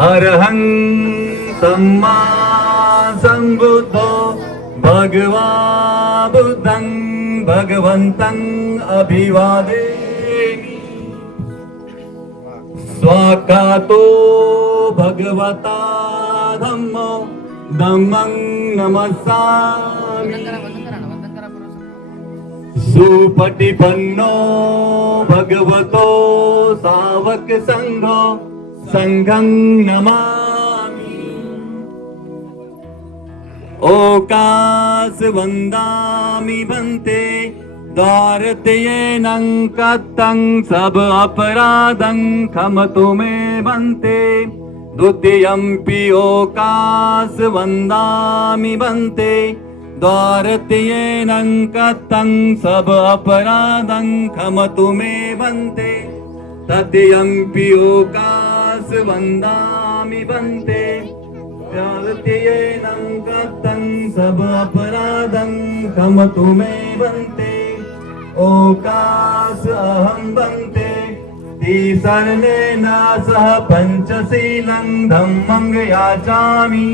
अरहं सम्मा सम्बुद्धो भगवा बुद्धं भगवन्तं अभिवादेमि। स्वाकातो भगवता धम्मो धम्मं नमस्सामि। सुपटिपन्नो भगवतो सावक संघो संघं नमामि। ओकास वन्दामि भन्ते दारतेयेनं कतं सब अपराधं क्षमतु मे भन्ते। द्वितीयंपि ओकास वन्दामि भन्ते दारतेयेनं कतं सब अपराधं क्षमतु मे भन्ते। तृतीयंपि ओकास वन्दामि भन्ते दारतेयेनं कतं सब अपराधं क्षमतु मे भन्ते। ओकास अहं भन्ते तिसरणेन सह पञ्चशीलं धम्मं याचामि।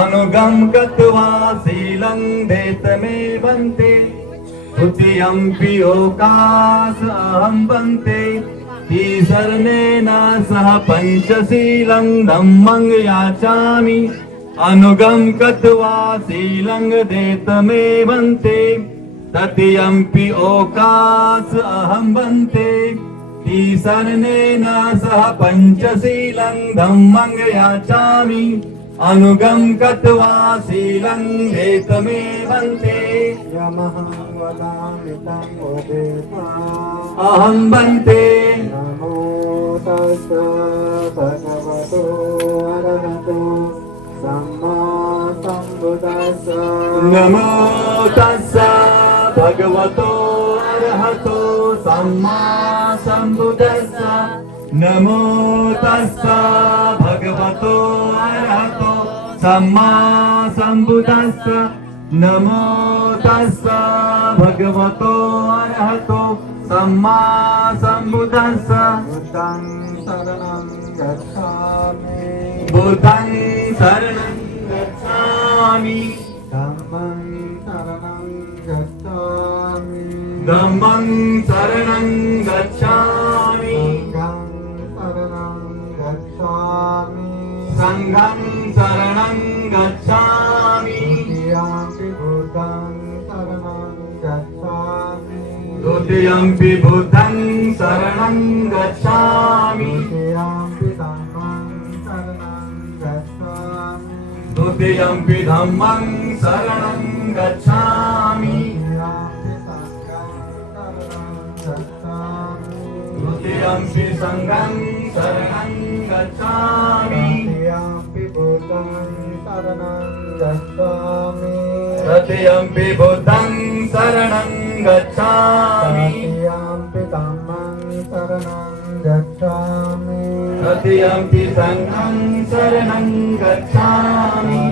अनुगं कृत्वा शीलं देत मे भन्ते। तृतीयंपि ओकास अहं भन्ते तिसरणेन सह पञ्चशीलं धम्मं याचामि। अनुगं कृत्वा शीलं देत मे भन्ते। तृतीयंपि ओकास अहं भन्ते तिसरणेन सह पञ्चशीलं धम्मं याचामि। अनुगं कृत्वा शीलं देत मे भन्ते। यमहं वदामि तं उपेता अहं भन्ते। नमो तस्स भगवतो अरहतो सम्मा सम्बुद्दस्स। नमो तस्स भगवतो अरहतो सम्मा सम्बुद्दस्स। नमो तस्स भगवतो अरहतो सम्मा सम्बुद्दस्स। नमो तस्स भगवतो अरहतो सम्मा सम्बुद्दस्स। बुद्धं शरणं गच्छामि बुद्धं शरणं गच्छामि। धम्मं शरणं गच्छामि धम्मं शरणं गच्छामि। संघं शरणं गच्छामि। द्वितीयंपि बुद्धं शरणं गच्छामि। द्वितीयंपि धम्मं शरणं गच्छामि। द्वितीयंपि संघं शरणं गच्छामि। तृतीयंपि बुद्धं शरणं गच्छामि। तृतीयंपि संघं शरणं गच्छामि।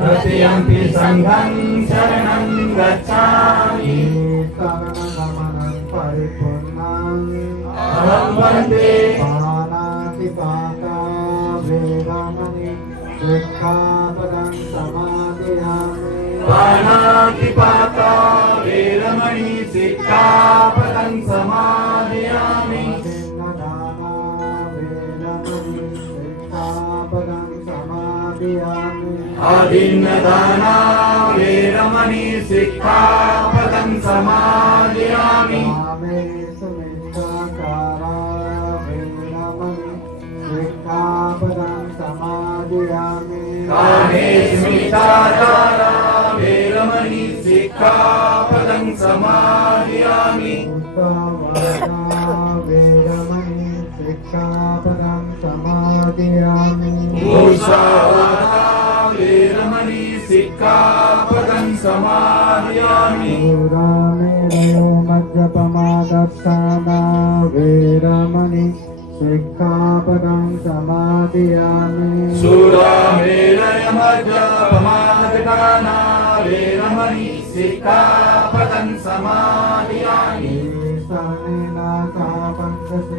तृतीयंपि संघं शरणं गच्छामि। शरणगमनं परिपूर्णं अहं भन्ते। पाणातिपाता वेरमणि सिक्खापदं समादयामि। पाणातिपाता वेरमणि सिक्खापदं समादयामि। अदिन्नदाना वेरमणि सिक्खापदं समादयामि। अदिन्नदाना वेरमणि सिक्खापदं समादयामि। कामेषु मिथ्याचारा वेरमणि सिक्खापदं समादयामि। कामेषु मिथ्याचारा वेरमणि सिक्खापदं समादयामि। वेरमणि सिक्खापदं समादयामि। मुसावादा वेरमणि सिक्खापदं समादयामि। पुरामेरयो मज्जपमादत्ताना वेरमणि सिक्खापदं समादयामि। सुरामेरयमज्जपमादत्ताना वेरमणि सिक्खापदं समादयामि। ईशानेन सा पञ्चशीलं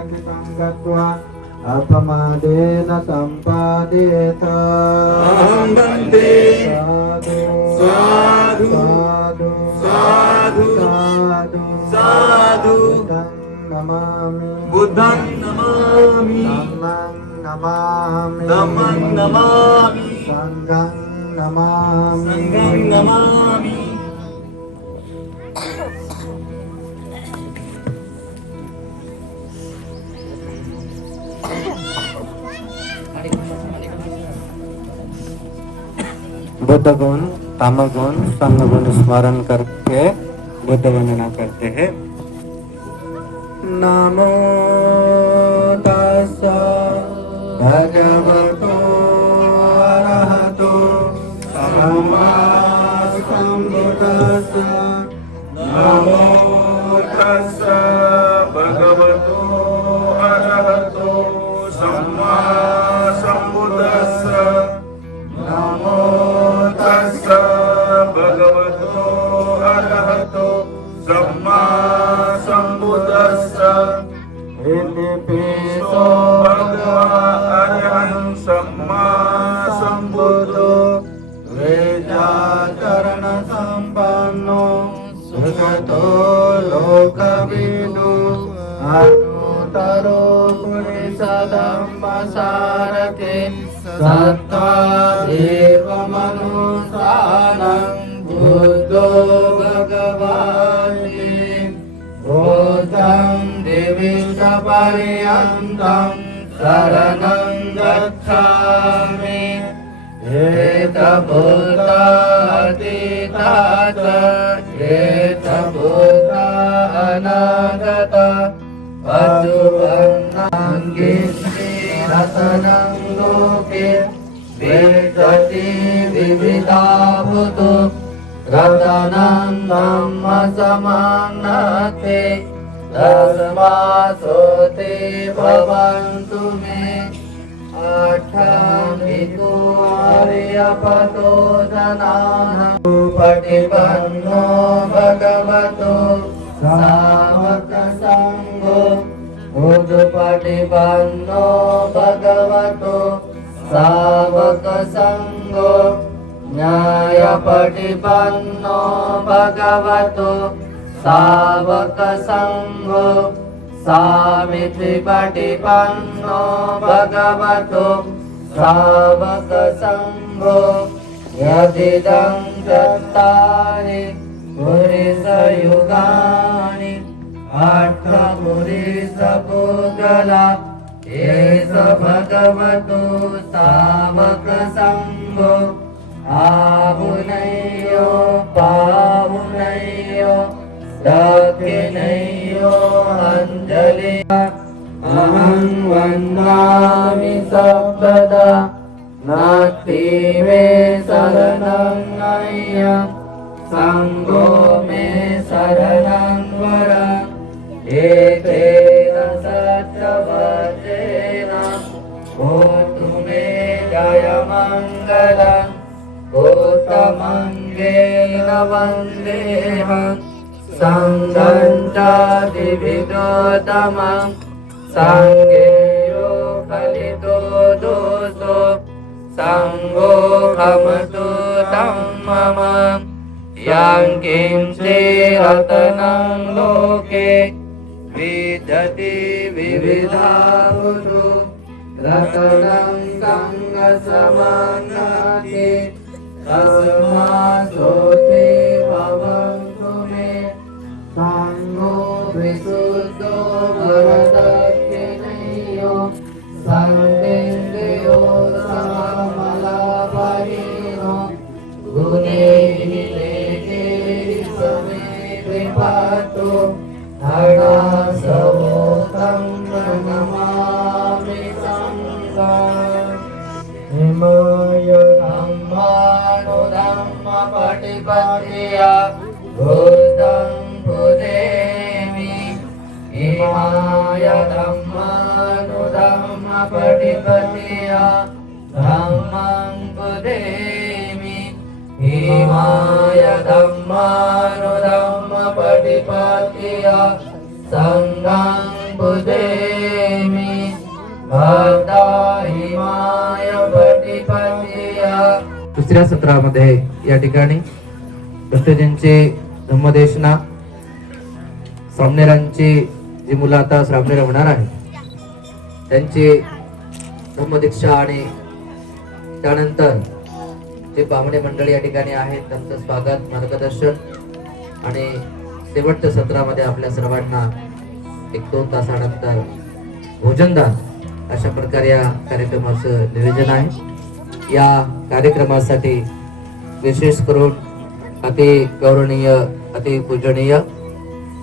सुरक्षितं गत्वा अपमादेन सम्पादयेत अहं वन्दे साधु साधु साधु साधु साधु साधु बुद्धं नमामि बुद्धं नमामि धम्मं नमामि धम्मं नमामि संघं नमामि संघं नमामि बुद्ध गुण तम गुण संग गुण स्मरण करके बुद्ध वंदना करते हैं। नमो तस्स भगवतो अरहतो सम्मा सम्बुद्दस्स नमो तस्स भगवतो अरहतो सम्मा सम्बुद्दस्स नमो तस्स भगवतो अरहतो सम्मा सम्बुद्दस्स इति पिसो भगवा अरहं सम्मा सम्बुद्धो वेदाचरण संपन्नो सुगतो लोकविदु अनुतरो पुरुषधम्मसारथे सत्ता देव मनुष्यानं बुद्धो भगवान् बुद्धं दिविष्टपर्यन्तं शरणं गच्छामि एतभूता अतीता च एतभूता अनागता अचुवन्नाङ्गिरतनं लोके विदति विविधा भूतो रतनं ब्रह्म समानते तस्मासोते भवन्तु मे अठामितो आर्यपतो जनानां पटिपन्नो भगवतो सावकसङ्घो उदुपटिपन्नो भगवतो सावकसङ्घो न्यायपटिपन्नो भगवतो सावकसङ्घो सावित्रिपटिपन्नो भगवतो सावकसङ्घो यदिदं चत्तारि पुरुषयुगानि अष्टपुरुषपूगला एष भगवतो सावकसङ्घो आहुनैयो पाहुनैयो दक्षिणैयो अञ्जलि अहं वन्दामि सर्वदा नास्ति मे शरणं नय्यं सङ्गो मे शरणं वरम् एतेन सत्यवचेन भूतु मे जयमङ्गलम् भूतमङ्गेन वन्देऽहं सङ्गं च दिविदोतमं सङ्गेयो कलितो दोषो सङ्गो खमतु तं मम यं किंचिरतनं लोके विदति विविधा भूतो रतनं सङ्गसमानते तस्मासोते भवन्तु मे सङ्गो विशुद्धो वरदक्षिणेयो सन्देन्द्रियो सममलपरिणो गुणैः लेखे समे विपातो हरासवोतं नमामि सङ्गम् हिमाय धम्मानुधम्मपटिपत्या भूतं भुदेमि हिमाय धम्मानुधम्मपटिपत्या धम्मं भुदेमि हिमाय धम्मानुधम्मपटिपत्या सङ्गं पूजयामि भक्ता हिमाय पटिपतिया। दुसऱ्या सत्रामध्ये या ठिकाणी भक्तजनचे धम्मदेशना, सामनेरांची जी मुलं आता सामनेर होणार आहे त्यांची धम्मदीक्षा आणि त्यानंतर जे बामणे मंडळी या ठिकाणी आहेत त्यांचं स्वागत, मार्गदर्शन आणि शेवटच्या सत्रामध्ये आपल्या सर्वांना 1-2 तासानंतर भोजनदान अशा प्रकारे या कार्यक्रमाचं नियोजन आहे। या कार्यक्रमासाठी विशेष करून अति गौरवनीय, अति पूजनीय,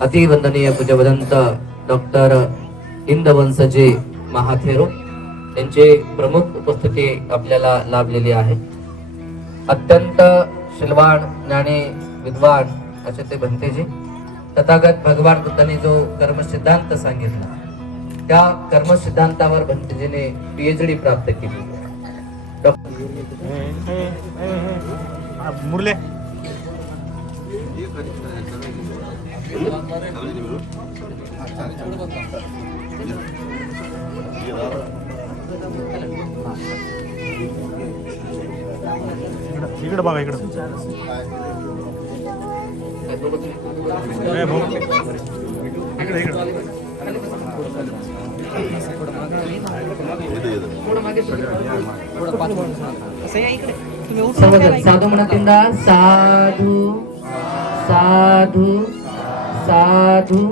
अति वंदनीय पूज्यवदंत डॉक्टर इंदवंसजी महाथेरो यांची प्रमुख उपस्थिती आपल्याला लाभलेली आहे। अत्यंत शिलवान, ज्ञानी, विद्वान असे ते भंतेजी। तथागत भगवान बुद्धांनी जो कर्मसिद्धांत सांगितला त्या कर्मसिद्धांतावर भंतेजीने PhD प्राप्त केली। मुरले इकडे बघा, इकडे इकडे साधू म्हणतींदा साधू साधू साधू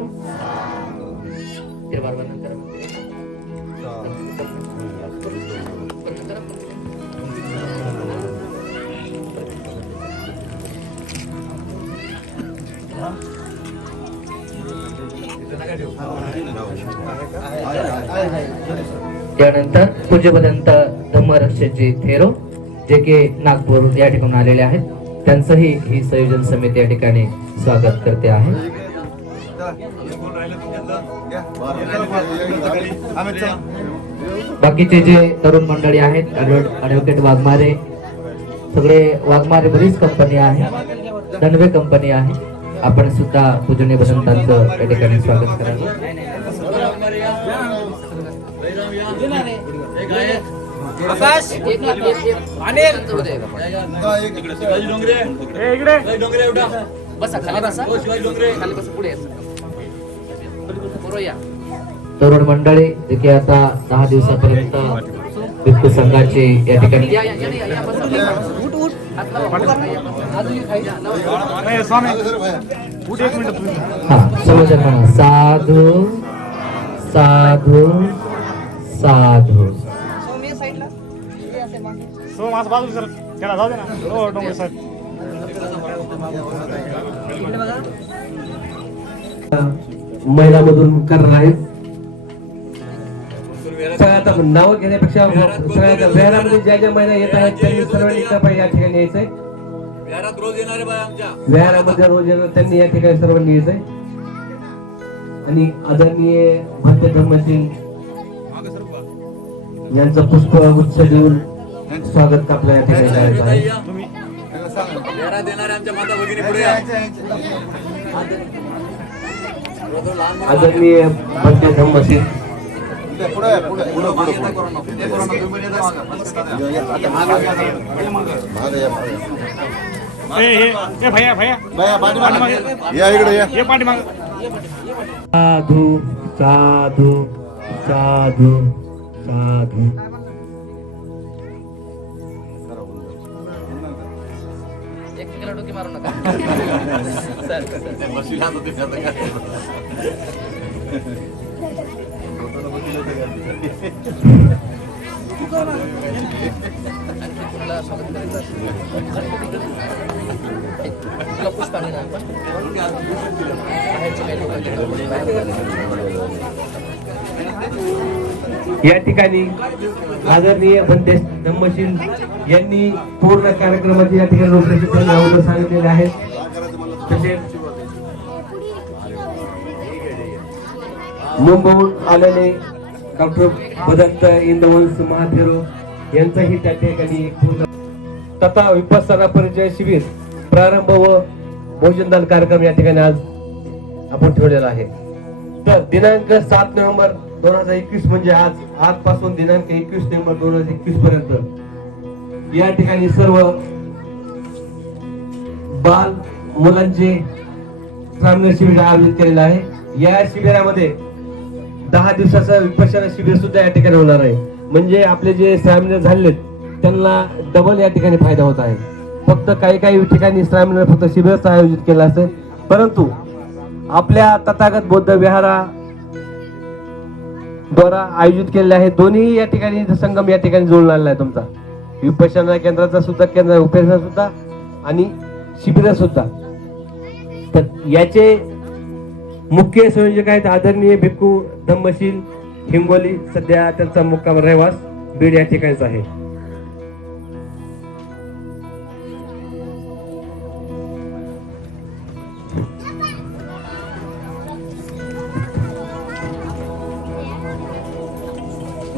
त्यानंतर पूज्यभदंत धम्मरक्षकजी थेरो जे की नागपूर या ठिकाणी आलेले आहेत, त्यांचंही ही संयोजन समिती या ठिकाणी स्वागत करते आहे। बाकीचे जे तरुण मंडळी आहेत, ॲडव्होकेट वाघमारे, सगळे वाघमारे, बरीच कंपनी आहे, दनवे कंपनी आहे, आपण सुद्धा पूजनीय भदंतांचं या ठिकाणी स्वागत करावं। तरुण मंडळी जे की आता 10 दिवसापर्यंत भिक्खू संघाची या ठिकाणी साधू साधू साधू बाजू सर त्याला जाऊ दे ना। हो डोंगर साहेब महिलामधून करणार आहेत। सगळ्यात नाव घेण्यापेक्षा सगळ्यात वेळामध्ये ज्या ज्या महिला येत आहेत त्यांनी सर्वांनी या ठिकाणी यायचंय। विहारामध्ये रोज येणार त्यांनी या ठिकाणी सर्वांनी यायचंय आणि आदरणीय भंते धम्मसिंग यांचं पुष्प गुच्छ देऊन स्वागत आपल्या या ठिकाणी करायचं आहे। आदरणीय भंते धम्मसिंग भैया साधू साधू साधू साधू या ठिकाणी आदरणीय भंते धम्मसिंग यांनी पूर्ण कार्यक्रमाची या ठिकाणी रूपरेषा अगोदर सांगितलेले आहेत। तसेच मुंबईहून आलेले डॉक्टर भदंत इंदवंस महाथेरो यांचाही त्या ठिकाणी एक पूर्ण तथा विपස්සना परिचय शिबिर प्रारंभ व भोजनदान कार्यक्रम या ठिकाणी आज आपण ठेवलेला आहे। तर दिनांक 7 नोव्हेंबर 2021 म्हणजे आजपासून दिनांक 21 नोव्हेंबर 2021 पर्यंत या ठिकाणी सर्व बाल मुलांचे ग्रामीण शिबिर आयोजित केलेलं आहे. या शिबिरामध्ये 10 दिवसाचं विपश्यना शिबिर सुद्धा या ठिकाणी होणार आहे. म्हणजे आपले जे सेमिनार झालेत त्यांना डबल या ठिकाणी फायदा होत आहे. फक्त काही ठिकाणी सेमिनार फक्त शिबिरच आयोजित केलं असेल, परंतु आपल्या तथागत बौद्ध विहारा द्वारा आयोजित केलेले आहे. दोन्ही या ठिकाणी संगम या ठिकाणी जुळून आलेला आहे. तुमचा विपश्यना केंद्राचा सुद्धा केंद्र उपेक्षा सुद्धा आणि शिबिर सुद्धा. तर याचे मुख्य संयोजक आहेत आदरणीय भिक्खू धम्मशील हिंगोली. सध्या त्यांचा मुक्काम रहिवास बीड या ठिकाणीच आहे.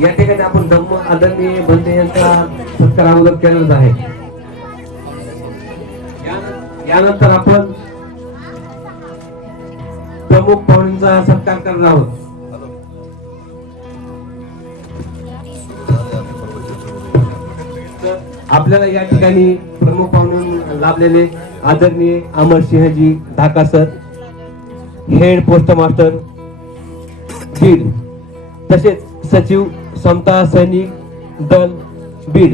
या ठिकाणी आपण धम्म आदरणीय भंते यांचा सत्कार अगोदर केलेलाच आहे. यानंतर आपण प्रमुख पाहुण्यांचा सत्कार करणार आहोत. आपल्याला या ठिकाणी प्रमुख पाहुणे लाभलेले आदरणीय Amarsinghji Dhaka sir, head post master Beed, तसेच सचिव समता सैनिक दल बीड.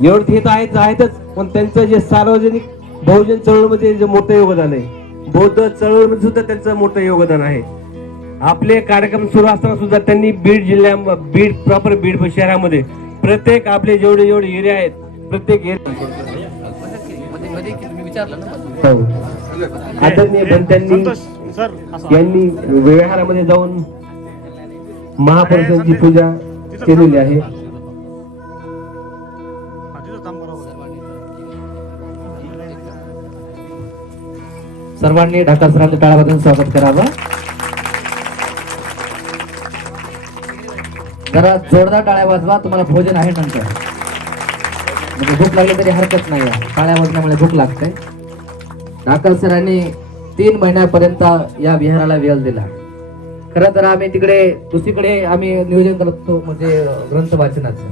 एवढे आहेतच, पण त्यांचं जे सार्वजनिक बहुजन चळवळीमध्ये जे मोठं योगदान आहे, बौद्ध चळवळीमध्ये सुद्धा त्यांचं मोठं योगदान आहे. आपले कार्यक्रम सुरू असताना सुद्धा त्यांनी बीड जिल्ह्या बीड प्रॉपर बीड शहरामध्ये प्रत्येक आपले जेवढे एरिया आहेत प्रत्येक आदरणीय भंत्यांनी यांनी व्यवहारामध्ये जाऊन महापुरुषांची पूजा केलेली आहे. सर्वांनी ढाका सरांचं टाळ्यावाजून स्वागत करावं. जरा जोरदार टाळ्या वाजवा. तुम्हाला भोजन आहे नंतर, म्हणजे भूक लागली तरी हरकत नाही. टाळ्या वाजल्यामुळे भूक लागते. ढाका सरांनी 3 महिन्यापर्यंत या विहाराला वेळ दिला. खरं तर आम्ही तिकडे दुसरीकडे आम्ही नियोजन करतो म्हणजे ग्रंथ वाचनाचं,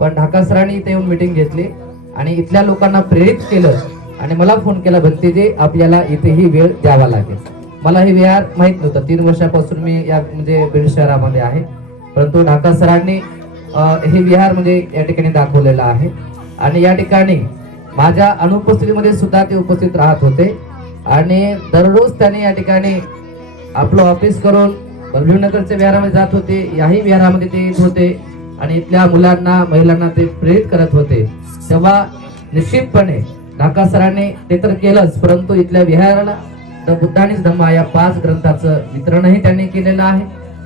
पण ढाका सरांनी इथे येऊन मीटिंग घेतली आणि इथल्या लोकांना प्रेरित केलं आणि मला फोन केला, भंतेजी आपल्याला इथेही वेळ द्यावा लागेल. मला हे विहार माहित नव्हतं. 3 वर्षापासून मी या म्हणजे बीड शहरामध्ये आहे, परंतु ढाका सरांनी हे विहार म्हणजे या ठिकाणी दाखवलेलं आहे. आणि या ठिकाणी माझ्या अनुपस्थितीमध्ये सुद्धा ते उपस्थित राहत होते आणि दररोज त्यांनी या ठिकाणी आपलं ऑफिस करून बलभीमनगरच्या विहारामध्ये जात होते. याही विहारामध्ये ते येत होते आणि इथल्या मुलांना महिलांना ते प्रेरित करत होते. तेव्हा निश्चितपणे ढाका सरांनी ते तर केलंच, परंतु इथल्या विहाराला द बुद्धानीच धम्मा या 5 ग्रंथाचं वितरणही त्यांनी केलेलं आहे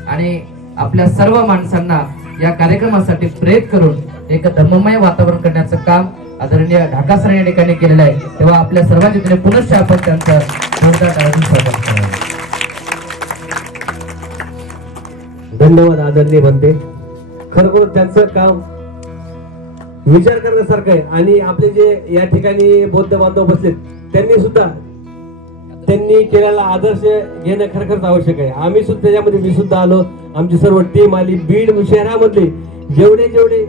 आणि आपल्या सर्व माणसांना या कार्यक्रमासाठी प्रेरित करून एक धम्ममय वातावरण करण्याचं काम आदरणीय ढाका सर या ठिकाणी केलेलं आहे. तेव्हा आपल्या सर्वांच्या वतीने पुनश्च आपण त्यांचं जोरदार टाळ्यांनी स्वागत करावं. धन्यवाद आदरणीय भंते. खरोखर त्यांचं काम विचार करण्यासारखं आहे. आणि आपले जे या ठिकाणी बौद्ध बांधव बसलेत त्यांनी केलेला आदर्श घेणं खरंच आवश्यक आहे. आम्ही सुद्धा त्याच्यामध्ये मी सुद्धा आलो, आमची सर्व टीम आली. बीड शहरामधले जेवढे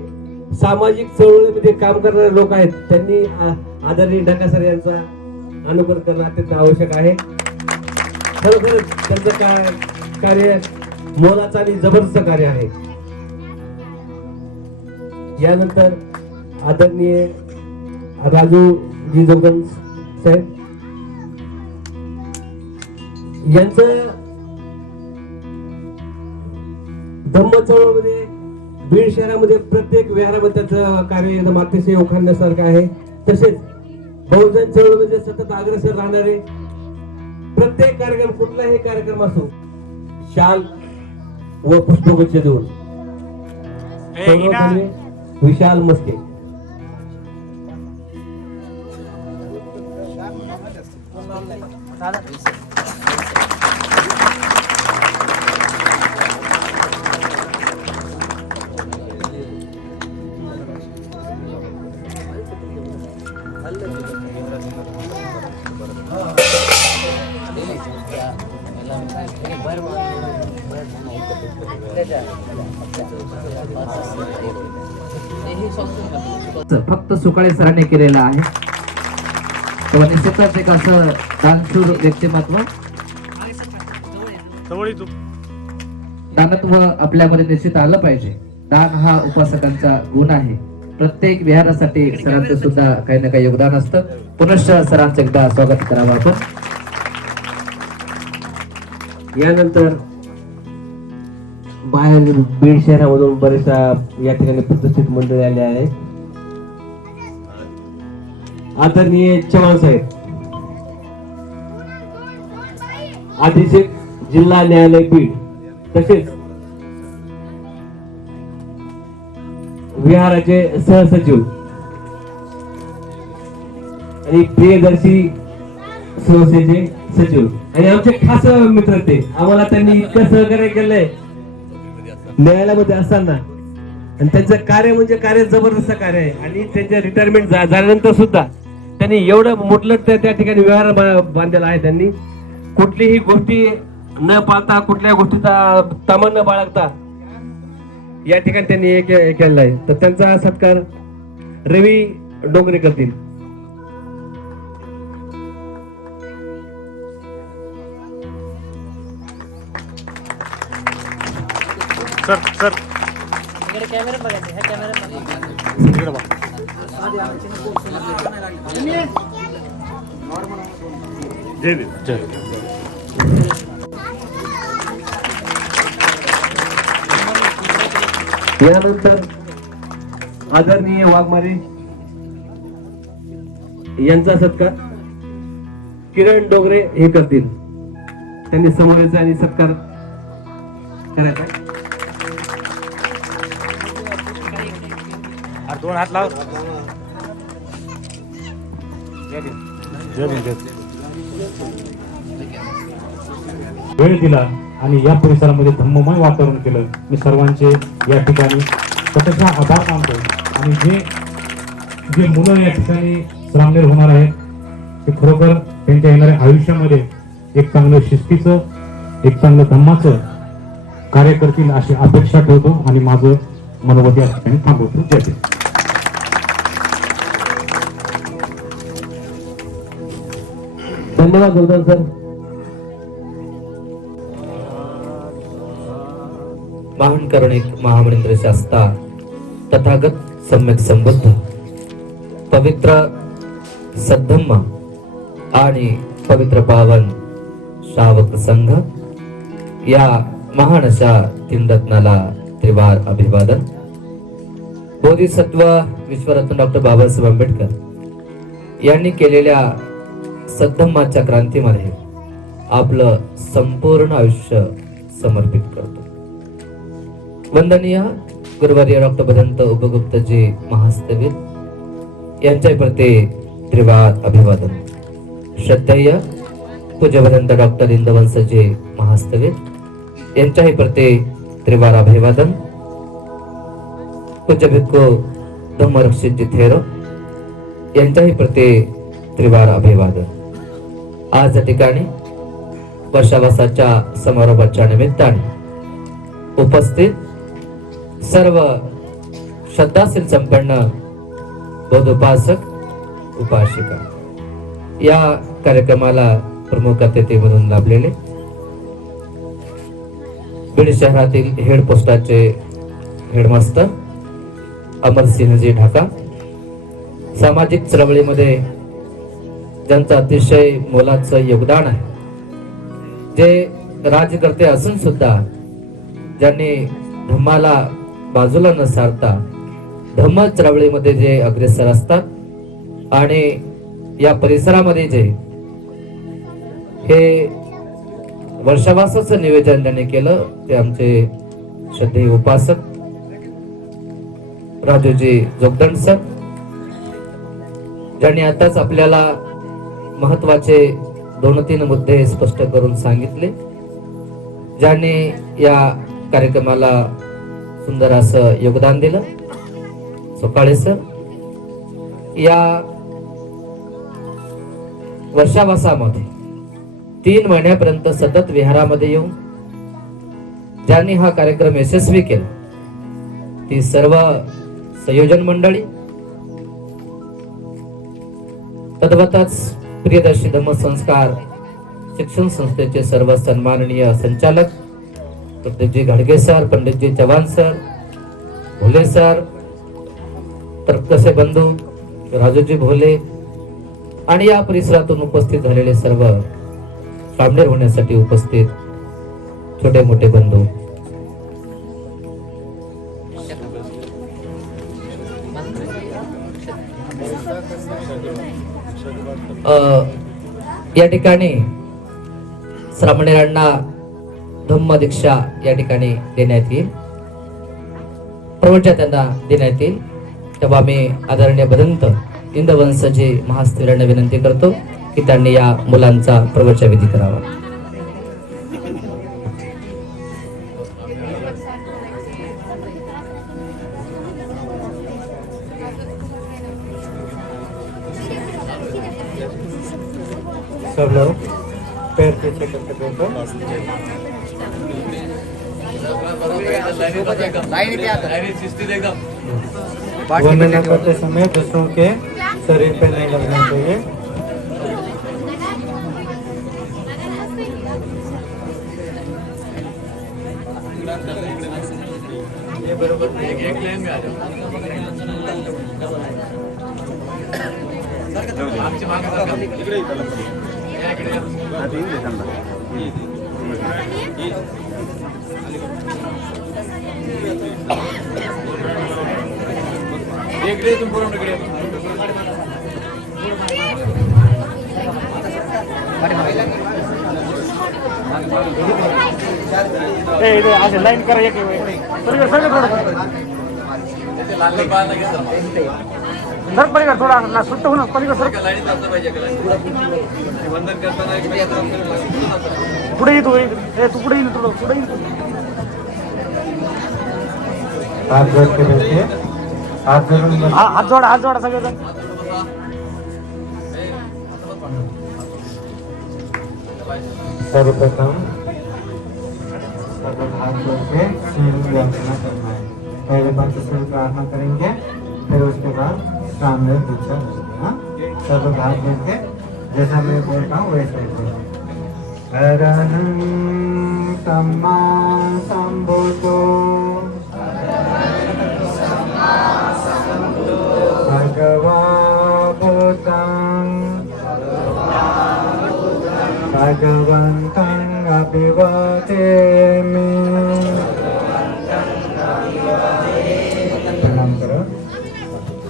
सामाजिक चळवळीमध्ये काम करणारे लोक आहेत त्यांनी आदरणीय ढाका सर यांचा अनुकरण करणं अत्यंत आवश्यक आहे. खरोखर त्यांचं कार्य मोलाचं आणि जबरदस्त कार्य आहे. यानंतर आदरणीय राजू जी जोगन साहेब यांचं धम्म चळवळीमध्ये बीड शहरामध्ये प्रत्येक विहारामध्ये त्याचं कार्य एकदम अतिशय ओळखण्यासारखं आहे. तसेच बहुजन चळवळीमध्ये सतत अग्रेसर राहणारे प्रत्येक कार्यक्रम कुठलाही कार्यक्रम असो शाल व पुष्पगुच्छ देऊन विशाल मस्के फक्त सुकाळे सरांनी केलेला आहे. तेव्हा निश्चितच एक असं दानशूर व्यक्तिमत्व, जवळ तू दानत्व आपल्यामध्ये निश्चित आलं पाहिजे. दान हा उपासकांचा गुण आहे. प्रत्येक विहारासाठी सरांचं सुद्धा काही ना काही योगदान असतं. पुनश्च सरांचं एकदा स्वागत करावं आपण. यानंतर बाहेर बीड शहरामधून बरेचशा या ठिकाणी प्रतिष्ठित मंडळी आले आहे. आदरणीय चव्हाण साहेब, अधीक्षक जिल्हा न्यायालय बीड, तसेच विहाराचे सहसचिव आणि प्रियदर्शी संस्थेचे सचिव आणि आमचे खास मित्र, ते आम्हाला त्यांनी इतकं सहकार्य केलंय न्यायालयामध्ये असताना, आणि त्यांचं कार्य म्हणजे कार्य जबरदस्त कार्य आहे. आणि त्यांच्या रिटायरमेंट झाल्यानंतर सुद्धा त्यांनी एवढं मोठलं त्या ठिकाणी व्यवहार बांधलेला आहे. त्यांनी कुठलीही गोष्टी न पाळता, कुठल्या गोष्टीचा तामण न बाळगता या ठिकाणी त्यांनी एक केलेला आहे. तर त्यांचा सत्कार रवी डोंगरे करतील. सर सर इकडे बघा. जय भीम. जय भीम. यानंतर आदरणीय वाघमारे यांचा सत्कार किरण डोंगरे हे करतील. त्यांनी समोर यायचं आणि सत्कार करायचा. दोन हात लाव. जय भीम. जय भीम. वेळ दिला आणि या परिसरामध्ये धम्ममय वातावरण केलं. मी सर्वांचे या ठिकाणी स्वतःचा आभार मानतो. आणि जे मुलं या ठिकाणी श्रामनेर होणार आहेत ते खरोखर त्यांच्या येणाऱ्या आयुष्यामध्ये एक चांगलं शिस्तीचं, एक चांगलं धम्माचं कार्य करतील अशी अपेक्षा ठेवतो आणि माझं मनोगत या ठिकाणी थांबवतो. जय भीम. धन्यवाद गोलदार सर. महान करुणिक महामनिंद्र शास्ता तथागत सम्यक संबुद्ध पवित्र सद्धम्म आणि पवित्र पावन श्रावक संघ या महान अशा तीन रत्नाला त्रिवार अभिवादन. बोधिसत्व विश्वरत्न डॉक्टर बाबासाहेब आंबेडकर यांनी केलेल्या सद्धम्माच्या क्रांतीमध्ये आपलं संपूर्ण आयुष्य समर्पित करतो. वंदनीय गुरुवर्य डॉक्टर भदंत उपगुप्तजी महास्तवीर यांच्या प्रति त्रिवार अभिवादन. श्रद्धेय पूज्य भदंत डॉक्टर इंदवंसजी महास्तवीर यांच्याही प्रति त्रिवार अभिवादन. पूज्य भिक्खू धम्मरक्षितजी थेरो यांच्याही प्रति त्रिवार अभिवादन. आज या ठिकाणी वर्षावासाच्या समारोपाच्या निमित्ताने उपस्थित सर्व श्रद्धाशील संपन्न बौद्ध उपासक उपासिका या कार्यक्रमाला प्रमुख अतिथी म्हणून लाभलेले बीड शहरातील हेड पोस्टाचे हेडमास्टर अमरसिंहजी ढाका, सामाजिक चळवळीमध्ये ज्यांचं अतिशय मोलाचं योगदान आहे, जे राज्यकर्ते असून सुद्धा ज्यांनी धम्माला बाजूला न सारता धम्म चळवळीमध्ये जे अग्रेसर असतात आणि या परिसरामध्ये जे हे वर्षावासाचं नियोजन ज्यांनी केलं ते आमचे श्रद्धेय उपासक राजूजी जोगदंड सर, ज्यांनी आताच आपल्याला महत्वाचे 2-3 मुद्दे स्पष्ट करून सांगितले, ज्यांनी या कार्यक्रमाला सुंदर असं योगदान दिलं. सुकाळे सर या वर्षावासामध्ये 3 महिन्यापर्यंत सतत विहारामध्ये येऊन ज्यांनी हा कार्यक्रम यशस्वी केला ती सर्व संयोजन मंडळी, तद्वतच प्रियदर्शी धम्मसंस्कार शिक्षण संस्थेचे सर्व सन्माननीय संचालक पंडितजी घाडगे सर, पंडितजी चव्हाण सर, भोले सर, तर्कसे बंधू राजूजी भोले आणि या परिसरातून उपस्थित झालेले सर्व सामनेर होण्यासाठी उपस्थित छोटे मोठे बंधू, या ठिकाणी श्रामणेरांना धम्म दीक्षा या ठिकाणी देण्यात येईल, प्रवचन त्यांना देण्यात येईल. तेव्हा मी आदरणीय भदंत इंदवंशजी महास्थिरांना विनंती करतो की त्यांनी या मुलांचा प्रवचन विधी करावा. सब लोग पैर पीछे करके बैठो. वंदना करते समय दूसरों के शरीर पे नहीं लगना चाहिए. ये बरोबर एक लाइन में आ जाओ. असे लाईन करा एक पलीकडे सर पलीकडे थोडा ना सुट्ट होणार पलीकडे सर पुढे येतो तू पुढे येईल थोडं पुढे येईल. हाथ जोड़ के बैठिए. हात जोडा सगळेजण. सर्वप्रथम हाथ जोड़ के शील प्रार्थना करना है. पहले पंचशील प्रार्थना करेंगे, फिर उसके बाद सामने दीक्षा करेंगे. सब हाथ जोड़ के जैसा मैं बोल रहा हूँ वैसे ही. अरहं सम्मा सम्बुद्धो भगवा भूतं भगवन्तं अभिवादेमि. प्रणाम करो.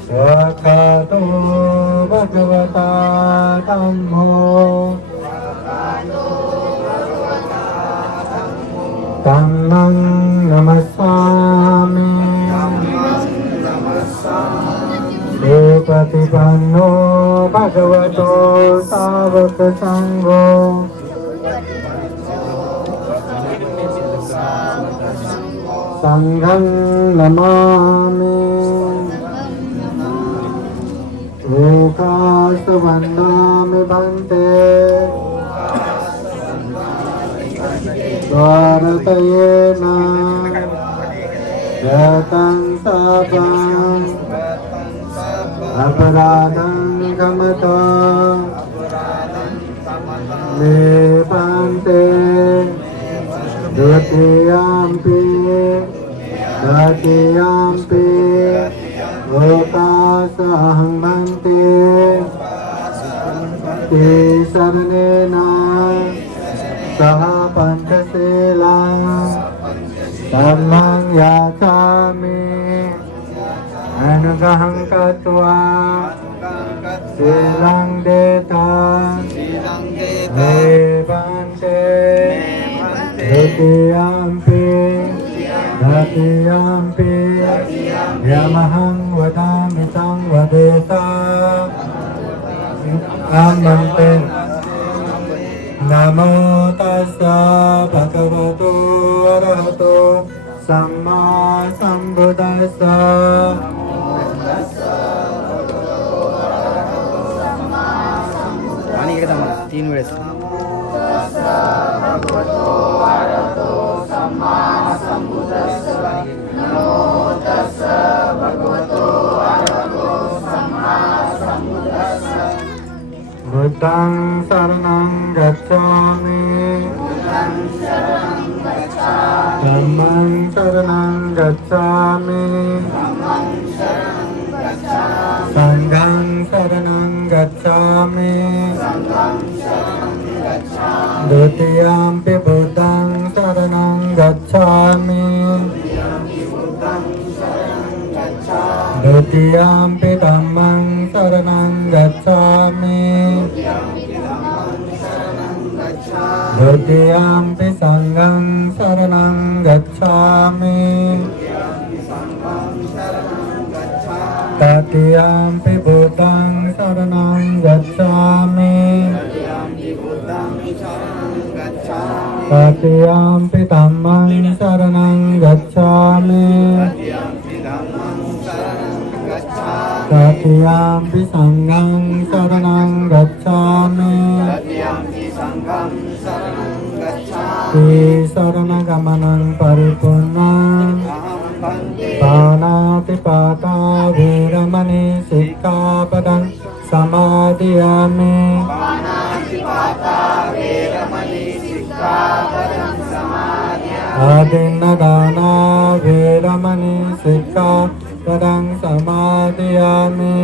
स्वागतो भगवता धम्मो धम्मं नमस्सामि. प्रतिपन्नो भगवतो सावक संघो संघं नमामि. लोकास वन्दामि भन्ते भारतयेन यतं सापं अपराधं क्षमत्वा मे पान्ते द्वितीयाम्पि लोकासहं भन्ते ते शरणेन सह पञ्चशीलं धम्मं याचामि. अनुग्रहं कृत्वा शीलं देता मे पान्ते द्वितीयाम्पि यमहं वदामि तं वदेत. आमन्ते. नमो तस्स भगवतो अरहतो सम्मा सम्बुद्धस्स. 3 वेळेस. बुद्धं शरणं गच्छामि धम्मं शरणं गच्छामि संघं शरणं गच्छामि द्वितीयंपि बुद्धं शरणं गच्छामि द्वितीयंपि धम्मं शरणं गच्छामि द्वितीयंपि संघं शरणं गच्छामि तृतीयंपि बुद्धं शरणं गच्छामि तृतीयंपि धम्मं शरणं गच्छामि तृतीयंपि संघं शरणं गच्छामि शरणगमनं परिपूर्णं पाणातिपाता वीरमणि सिक्खापदं समादयामि आदिन्नदाना वीरमणि सिक्खापदं समादयामि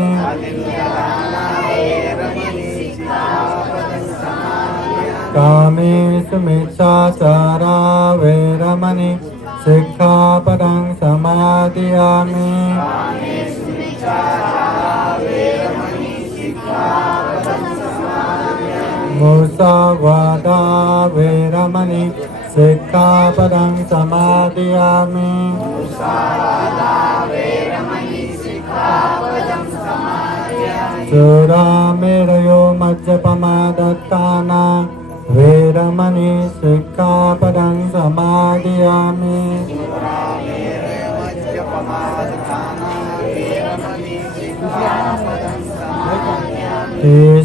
कामेषु मिच्छाचारा वैरमणि सिक्खापदं समादयामि मुसावादा वैरमणि सिक्खापदं समादयामि चोरामेरयो मज्जपमादत्ताना वैरमणि सिक्खापदं समादयामि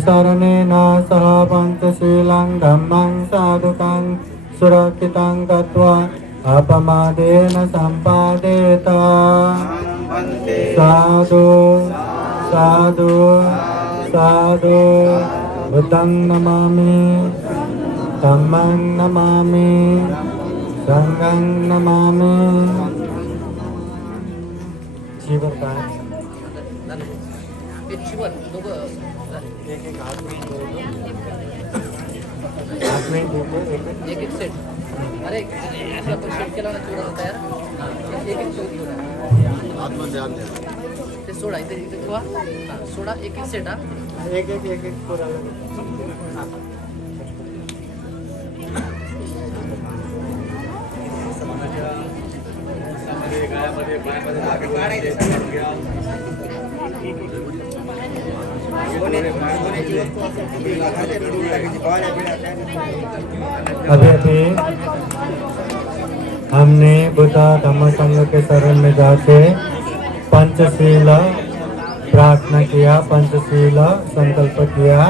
शरणेन सह पञ्चशीलं धम्मं साधुकं सुरक्षितं कृत्वा अपमादेन सम्पादेत साधु साधु साधु बुद्धं नमामि धम्मं नमामि संघं नमामि जीवन का एक एक सेट अरे ऐसा तो सेट केला ना थोडा होता यार एक एक सेट घेऊन ते सोडा इथे इथे ठेवा सोडा एक एक सेट हा एक पूरा अभी अभी हमने बुद्ध धम्म संघ के शरण में जाके पंचशील प्रार्थना किया, पंचशील संकल्प किया।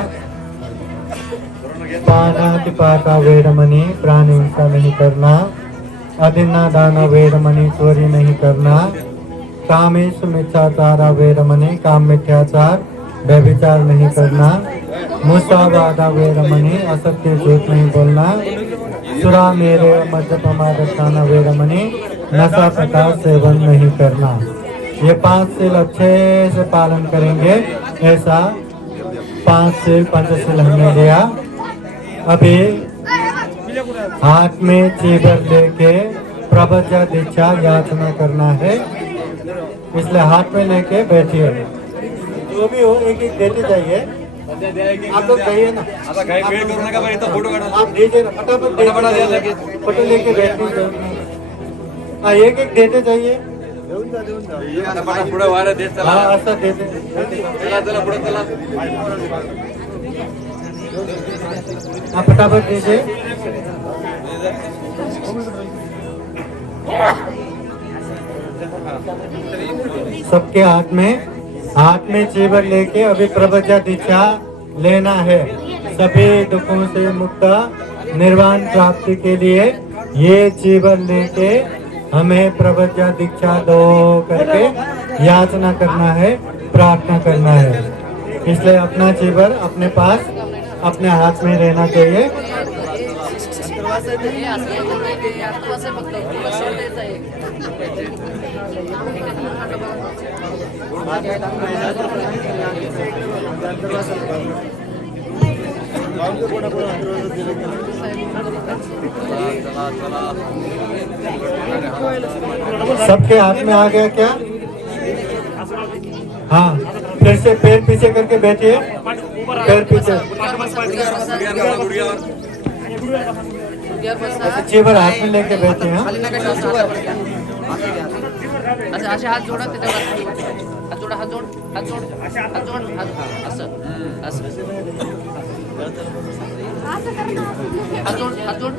पानातिपाता वेदमणि प्राण हिंसा नहीं करना, अदिन्ना दाना वेदमणि चोरी नहीं करना, कामेश मिथ्याचारा वेदमणि काम मिथ्याचार व्यभिचार नहीं करना, मुसावादा वेदमणि असत्य झूठ नहीं बोलना, सुरा मेरे मद्यपमादस्थाना वेदमणि नशा प्रकार सेवन नहीं करना। ये 5 शील अच्छे से पालन करेंगे, ऐसा 5 शील पंचशील हमने लिया। अभी हाथ में चीबर लेके प्रवज्ञा दीक्षा याचना करना है, इसलिए हाथ में लेके बैठिए। जो भी हो एक एक देते जाइए। आप लोग जाइए ना, आप दीजिए ना, फटाफट फोटो लेके बैठिए। हाँ एक एक देते जाइए। हाँ ऐसा देते आप फटाफट दीजिए। सबके हाथ में चीवर लेके अभी प्रवज्ञा दीक्षा लेना है। सभी दुखों से मुक्त निर्वाण प्राप्ति के लिए ये चीवर लेके हमें प्रवज्ञा दीक्षा दो करके याचना करना है, प्रार्थना करना है। इसलिए अपना चीवर अपने पास अपने हाथ में रहना चाहिए। सबके हाथ में आ गया क्या? हाँ, फिर से पैर पीछे करके बैठिए, पैर पीछे। चीवर हाथ में लेके बैठे हैं। अच्छा असे हात जोडा त्याच्यावर हात जोडा हात जोड हात जोड हात जोड हात असं असं हात जोड हात जोड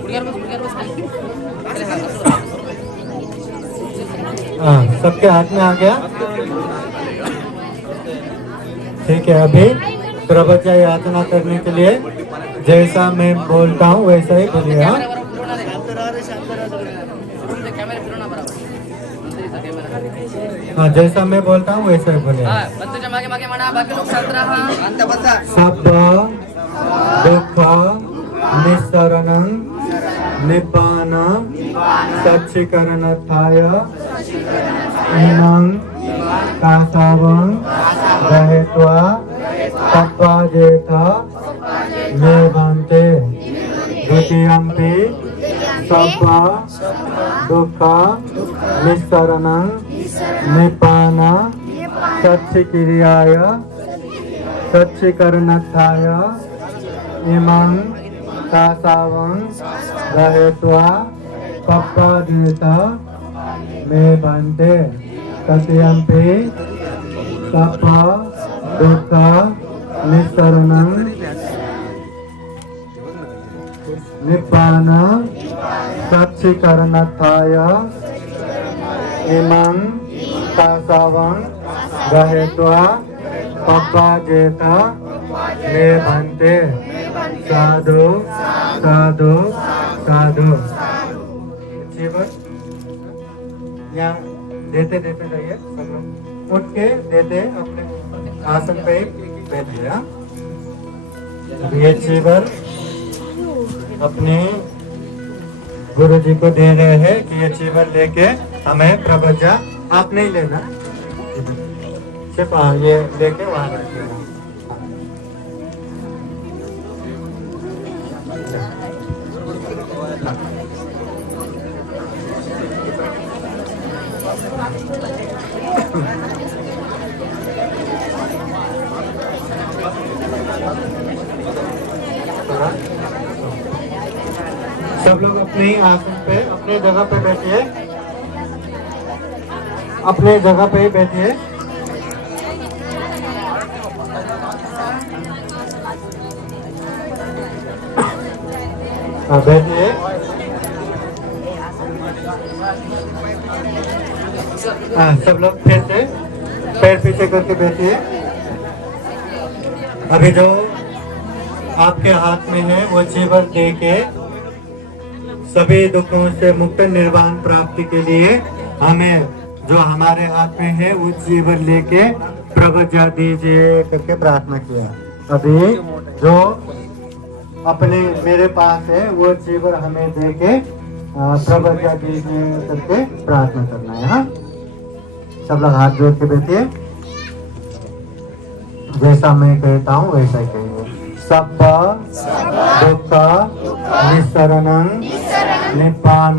गुडघ्यावर बस खाली हात असं। हाँ, सबके हाथ में आ गया। ठीक है, अभी प्रवचन याचना करने के लिए जैसा मैं बोलता हूँ वैसा ही बोलिए। हाँ, हाँ, जैसा मैं बोलता हूँ वैसा ही बोलिए। मागे मागे म्हणा, बाकी लोक शांत राहा। सब दुख निस्सरणं निब्बान सच्चिकरणथाय इमं कासावं गहेत्वा तप्पाजेथ लेभन्ते द्वितीयम्पि सब्ब दुःख निस्सरणं निब्बान सच्चिकिरियाय सच्चिकरणथाय इमं कासावं गहेत्वा तप्पाजेथ लेभन्ते तृतीयम्पि सब्ब दुःख निस्सरणं निब्बान सच्चिकरणथाय इमं कासावं गहेत्वा तप्पाजेथ लेभन्ते। साधु साधु साधु। यहाँ देते देते जाइए, सब लोग उठ के देते अपने आसन पे बैठिए। अब ये चीवर अपने गुरु जी को दे रहे हैं कि ये चीवर लेके हमें प्रवज्ञा आप नहीं लेना, सिर्फ ये लेके वहां रखिए। सब लोग अपने आसन पे अपने जगह पे बैठिए, अपने जगह पे ही बैठिए। बैठिए। सब लोग फिर से पैर पीछे करके बैठिए। अभी जो आपके हाथ में है वो चीवर दे के सभी दुखों से मुक्त निर्वाण प्राप्ति के लिए हमें जो हमारे हाथ में है वो चीवर लेके प्रवज्ञा दीजिए करके प्रार्थना किया। अभी जो अपने मेरे पास है वो चीवर हमें दे के प्रवज्ञा दीजिए करके प्रार्थना करना है। हाँ, सब लोग हाथ जोड़ के बैठिए, जैसा मैं कहता हूँ वैसा ही कहिए। सब्ब दुःख निस्सरणं निब्बान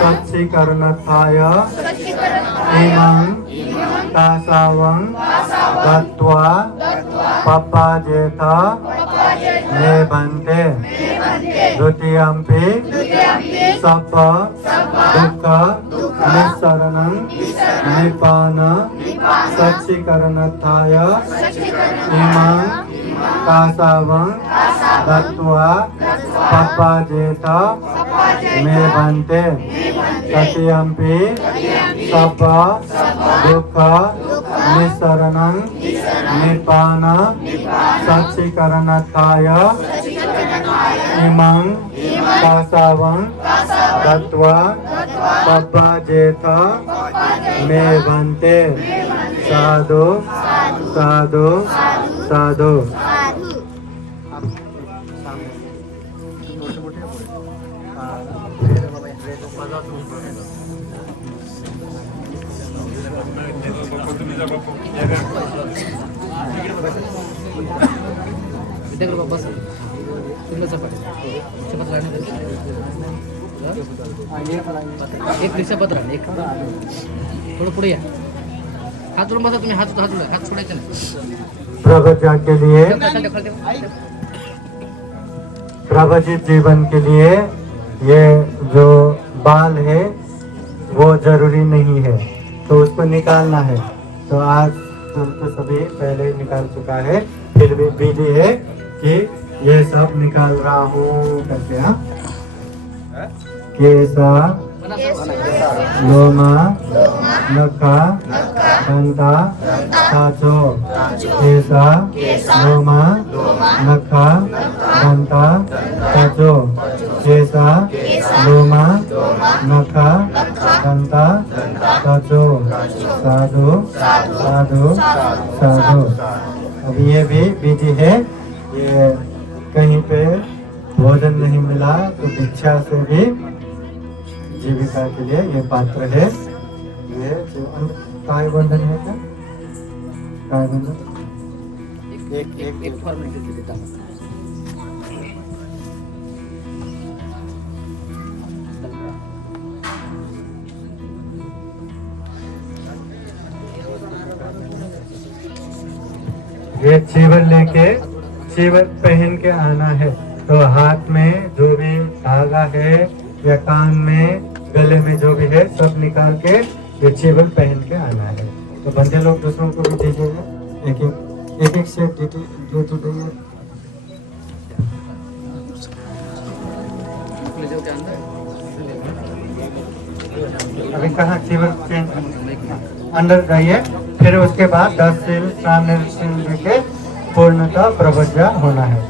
सच्चिकरणथाय इमं कासावं गत्वा पप्पाजेथ लेभन्ते द्वितीयम्पि सब्ब दुःख निस्सरणं निब्बान सच्चिकरणथाय इमं कासावं गत्वा पप्पाजेथ लेभन्ते तृतीयम्पि सब्ब दुःख निस्सरणं निब्बान सच्चिकरणथाय इमं कासावं दत्वा पब्बाजेथ मे भन्ते साधु साधु साधु। बस एक रिक्षा पत्र एक थोडं पुढे या हात जोडून बसा तुम्ही हात सोडायचे नाही प्रभुजा के लिए प्रभु जी जीवन के लिए ये जो बाल है वो जरूरी नहीं है तो उसको निकालना है। तो आज तो सभी पहले निकाल चुका है फिर भी विधि है कि ये सब निकाल रहा हूँ करके। हाँ केसा लोमा नखा दंता ताजो केसा लोमा नखा दंता ताजो केसा लोमा नखा दंता ताजो साधु साधु साधु। अब ये भी विधि है। ये कहीं पे भोजन नहीं मिला तो भिक्षा से भी जीविका के लिए ये पात्र है। ये जो काय बंधन है क्या काय बंधन एक फॉर्मेलिटी देता ये चीवर लेके चीवर पहन के आना है। तो हाथ में जो भी धागा है या कान में गले में जो भी है सब निकाल के ये चीवर पहन के आना है। तो बंदे लोग दूसरों को भी दीजिएगा एक एक से दीजिए। अभी कहाँ चीवर चेंज अंदर जाइए फिर उसके बाद 10 सील सामने सील लेके पूर्णतः प्रबज्जा होना है।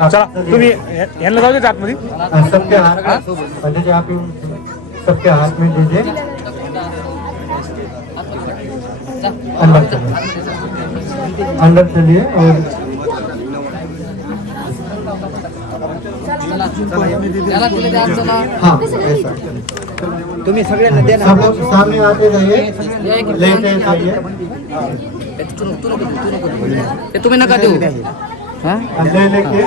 चला तुम्ही यांना जाऊ दे आतमध्ये सबके हाथ में पंडित जी आप ही सबके हाथ में दीजिए। अंदर चलिए अंदर चलिए और हाँ ऐसा तुम्ही सगळ्यांना द्या ना सब लोग सामने आते जाइए लेते जाइए। तुम्ही नका देऊ ले लेके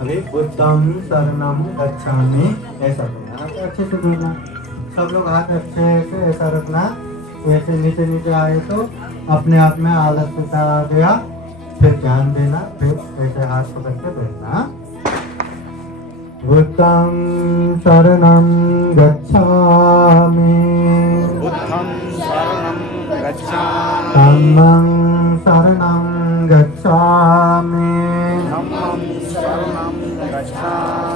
अभी बुद्धम शरणम गच्छामि ऐसा करना। अच्छे से बोलना सब लोग हाथ अच्छे से ऐसा रखना। वैसे नीचे नीचे आए तो अपने आप में आलस्यता आ गया फिर ध्यान देना फिर ऐसे हाथ पकड़ के बैठना। बुद्धं शरणं गच्छामि धम्मं शरणं गच्छामि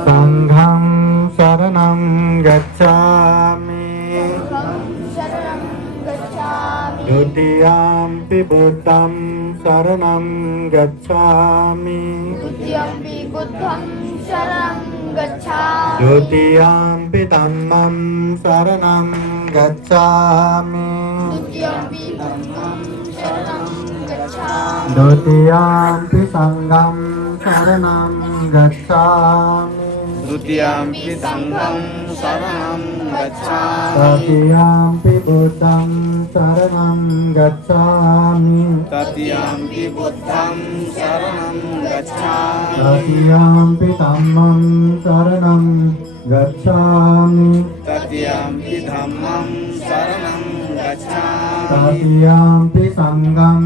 संघं शरणं गच्छामि द्वितीयंपि बुद्धं शरणं गच्छामि द्वितीयंपि धम्मं शरणं गच्छामि द्वितीयंपि संघं शरणं गच्छामि द्वितीयंपि संघं शरणं गच्छामि तृतीयंपि बुद्धं शरणं गच्छामि तृतीयंपि बुद्धं शरणं गच्छामि तृतीयंपि धम्मं शरणं गच्छामि तृतीयंपि धम्मं शरणं गच्छामि तृतीयंपि संघं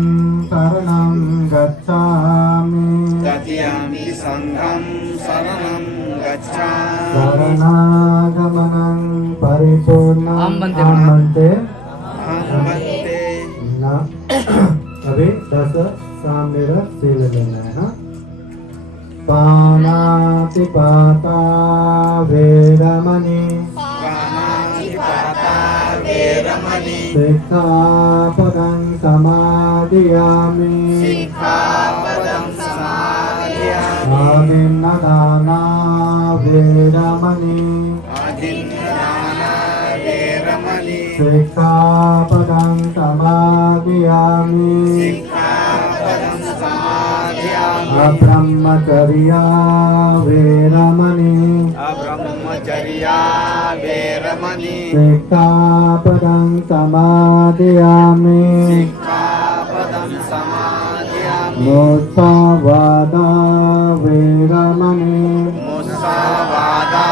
शरणं गच्छामि तृतीयंपि संघं शरणं गच्छामि शरणागमनं परिपूर्णं आमन्ते हनुमते न अभी 10 सामने रख सील लेना है। हाँ पानातिपाता वेरमणि पानातिपाता वेरमणि सिक्खापदं समादियामि सिक्खापदं समादयामि आदिन्नदाना वेरमणि अदिन्नदाना वेरमणि सिक्खापदं समादयामि सिक्खापदं समादयामि अब्रह्मचर्या वेरमणि अब्रह्मचर्या वेरमणि सिक्खापदं समादयामि सिक्खापदं समादयामि मुसावादा वेरमणि मुसावादा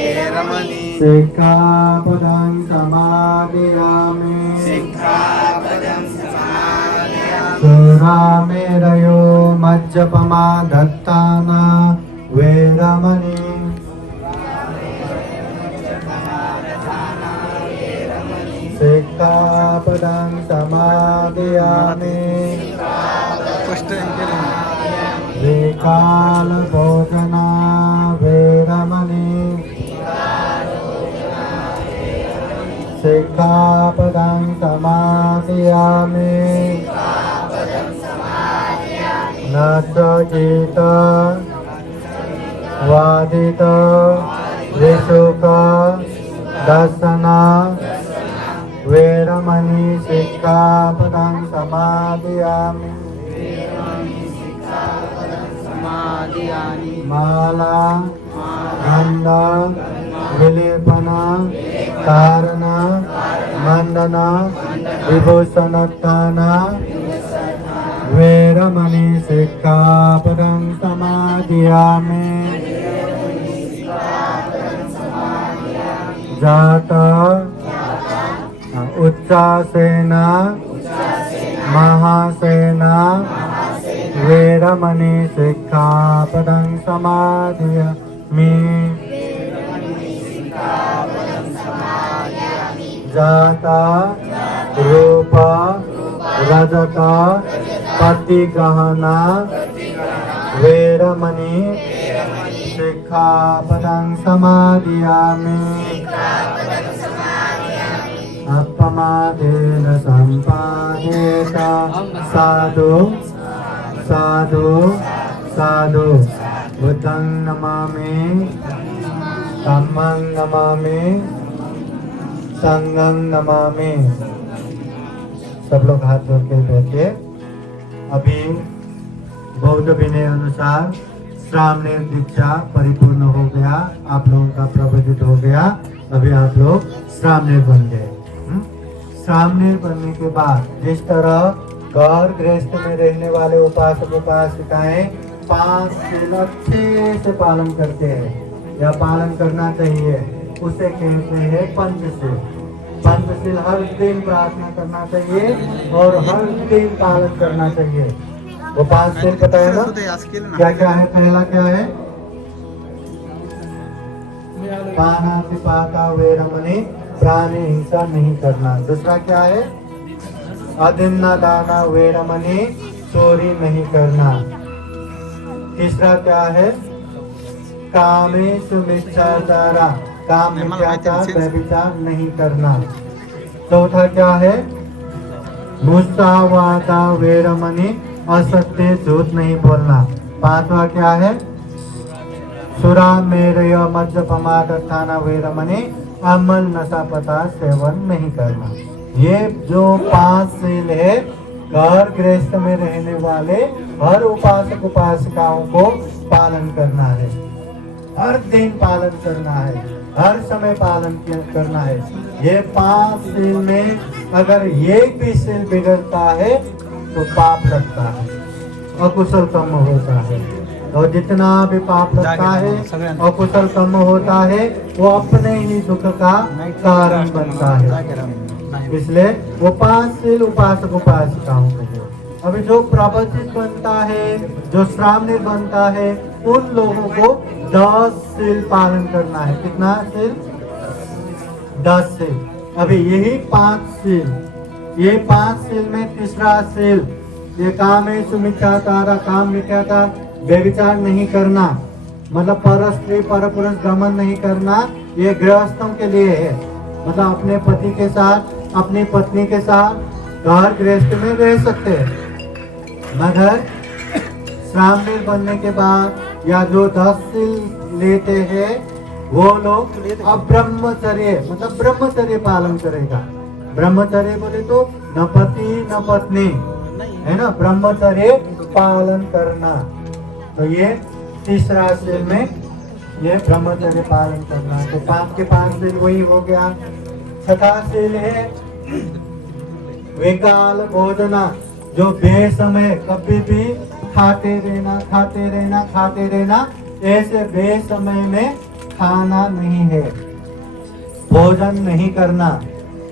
वेरमणि सिक्खापदं समादयामि सिक्खापदं समादयामि सुरामेरयो मज्जपमा दत्ताना वेरमणि सिक्खापदं समादयामि विकालभोजना वेरमणि सिक्खापदं समादयामि न चकित वादित विशुक दर्शना वेरमणि सिक्खापदं समादयामि माला गंध विलेपन धारण मंडन विभूषणोत्थान वेरमणि सिक्खापदं समादयामि जात उच्चासेना महासेना वेरमणि सिक्खापदं समादयामि जाता रूप रजत पतिगहना वेरमणि सिक्खापदं समादयामि अपमादेन सम्पादेत साधु साधु साधु बुद्धं नमामि धम्मं नमामि संघं नमामि। सब लोग हाथ जोड़ के बैठिए। अभी बौद्ध विनय अनुसार श्रामणेर दीक्षा परिपूर्ण हो गया, आप लोगों का प्रवचित हो गया। अभी आप लोग श्रामणेर बन गए। श्रामणेर बनने के बाद जिस तरह घर गृहस्थ में रहने वाले उपासक उपासिकाएं 5 शील अच्छे से पालन करते हैं या पालन करना चाहिए, उसे कहते हैं पंचशील। पंचशील हर दिन प्रार्थना करना चाहिए और हर दिन पालन करना चाहिए। वो 5 शील पता है ना, क्या क्या है? पहला क्या है? पानातिपाता वेरमणि, प्राणी हिंसा नहीं करना। दूसरा क्या है? अदिन्ना दाना वेरमणि, चोरी नहीं करना। तीसरा क्या है? कामेषु मिथ्याचारा, काम मिथ्याचार व्यभिचार नहीं करना। चौथा क्या है? मुसावादा वेरमणि, असत्य झूठ नहीं बोलना। पांचवा क्या है? सुरा मेरय मज्जपमादत्थाना वेरमणि, अमल नशा पदार्थ सेवन नहीं करना। ये जो 5 शील है, घर गृहस्थ में रहने वाले हर उपासक उपासिकाओं को पालन करना है, हर दिन पालन करना है, हर समय पालन करना है। ये 5 शील में अगर एक भी शील बिगड़ता है तो पाप लगता है, अकुशल कर्म होता है। और जितना भी पाप लगता है, अकुशल कर्म होता है, वो अपने ही दुख का कारण बनता है। इसलिए वो 5 शील उपासक उपासिकाओं को है। अभी जो प्रवचित बनता है, जो श्रामणेर बनता है, उन लोगों को 10 शील पालन करना है। कितना शील? 10 शील। अभी यही 5 शील, ये 5 शील में तीसरा शील, ये कामेषु मिथ्याचार, काम मिथ्याचार, व्यभिचार नहीं करना, मतलब पर स्त्री पर पुरुष गमन नहीं करना। ये गृहस्थों के लिए है, मतलब अपने पति के साथ, अपनी पत्नी के साथ घर गृहस्थ में रह सकते हैं। मगर श्रामणेर बनने के बाद या जो 10 शील लेते हैं वो लोग अब ब्रह्मचर्य मतलब ब्रह्मचर्य पालन करेगा। ब्रह्मचर्य बोले तो न पति न पत्नी, है ना, ब्रह्मचर्य पालन करना। तो ये तीसरा शील में ये ब्रह्मचर्य पालन करना। तो 5 के 5 शील वही हो गया। छठा शील है विकाल भोजना, जो बेसमय कभी भी खाते रहना खाते रहना खाते रहना, ऐसे बेसमय में खाना नहीं है, भोजन नहीं करना।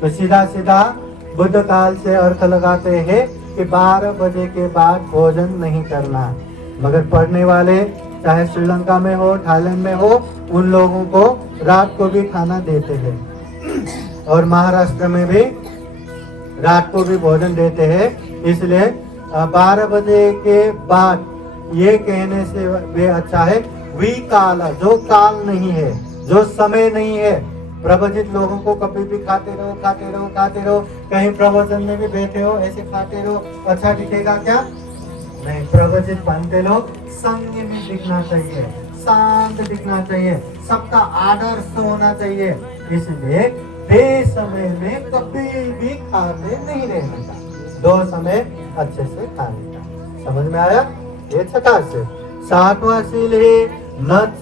तो सीधा सीधा बुद्ध काल से अर्थ लगाते हैं कि 12 बजे के बाद भोजन नहीं करना। मगर पढ़ने वाले चाहे श्रीलंका में हो थाईलैंड में हो, उन लोगों को रात को भी खाना देते हैं, और महाराष्ट्र में भी रात को भी भोजन देते हैं। इसलिए 12 बजे के बाद ये कहने से भी अच्छा है विकाल, जो काल नहीं है, जो समय नहीं है। प्रवचित लोगों को कभी भी खाते रहो खाते रहो खाते रहो, कहीं प्रवचन में भी बैठे हो ऐसे खाते रहो, अच्छा दिखेगा क्या? नहीं। प्रवचित बनते लोग संयमी दिखना चाहिए, शांत दिखना चाहिए, सबका आदर्श होना चाहिए। इसलिए बेसमय में कभी भी खाते नहीं रहने का, 2 समय अच्छे से खाने का। समझ में आया? ये छठा शील। 7वां शील है नच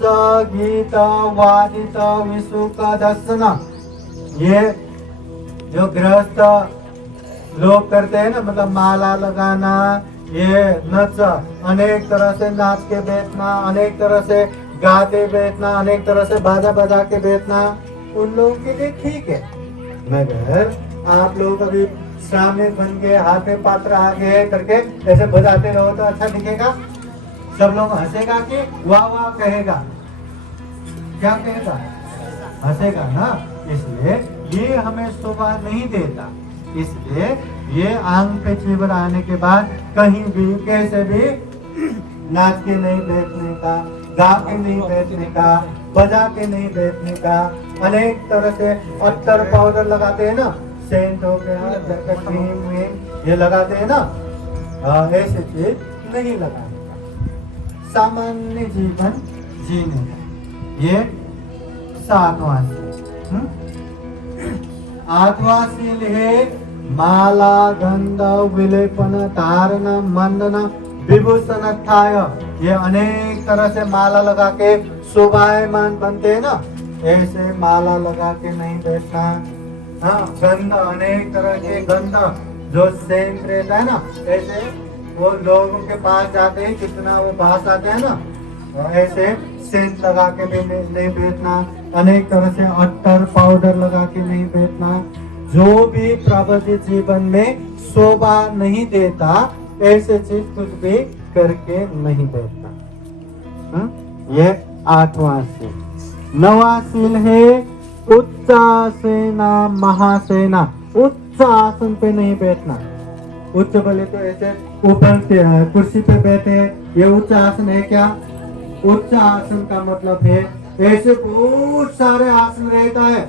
गीत वादित विसुक दर्शन। ये जो गृहस्थ लोग करते हैं ना, मतलब माला लगाना, ये नच, अनेक तरह से नाच के बैठना, अनेक तरह से गाते बैठना, अनेक तरह से बाजा बजा के बैठना, उन लोगों के लिए ठीक है। मगर आप लोग अभी श्रामिक बन के हाथ में पात्र आगे करके ऐसे बजाते रहो तो अच्छा दिखेगा? सब लोग हंसेगा कि वाह वाह कहेगा? क्या कहेगा? हंसेगा ना। इसलिए ये हमें शोभा नहीं देता। इसलिए ये आंग पे चीवर आने के बाद कहीं भी कैसे भी नाच के नहीं बैठने का, गा के नहीं बैठने का, बजा के नहीं बैठने का। अनेक तरह से अत्तर पाउडर लगाते हैं ना, सेंट हो गया, क्रीम वीम ये लगाते हैं ना, ऐसी चीज नहीं लगाने का। सामान्य जीवन जीने का, ये 7वां शील। 8वां शील है माला गंध विलेपन धारण मंडन विभूषण थाय। ये अनेक तरह से माला लगा के शोभायमान बनते हैं ना, ऐसे माला लगा के नहीं बैठना। हाँ, गंध, अनेक तरह के गंध जो सेंट रहता है ना, ऐसे वो लोगों के पास जाते हैं, कितना वो पास आते हैं ना, ऐसे सेंट लगा के भी नहीं बैठना। अनेक तरह से अत्तर पाउडर लगा के नहीं बैठना। जो भी प्रवचित जीवन में शोभा नहीं देता, ऐसे चीज कुछ भी करके नहीं बैठना। ये 8वां शील। 9वां शील है उच्चासेना महासेना। उच्च आसन पे नहीं बैठना। उच्च बोले तो ऐसे ऊपर कुर्सी पे बैठे, ये उच्च आसन है क्या? उच्च आसन का मतलब है ऐसे बहुत सारे आसन रहता है,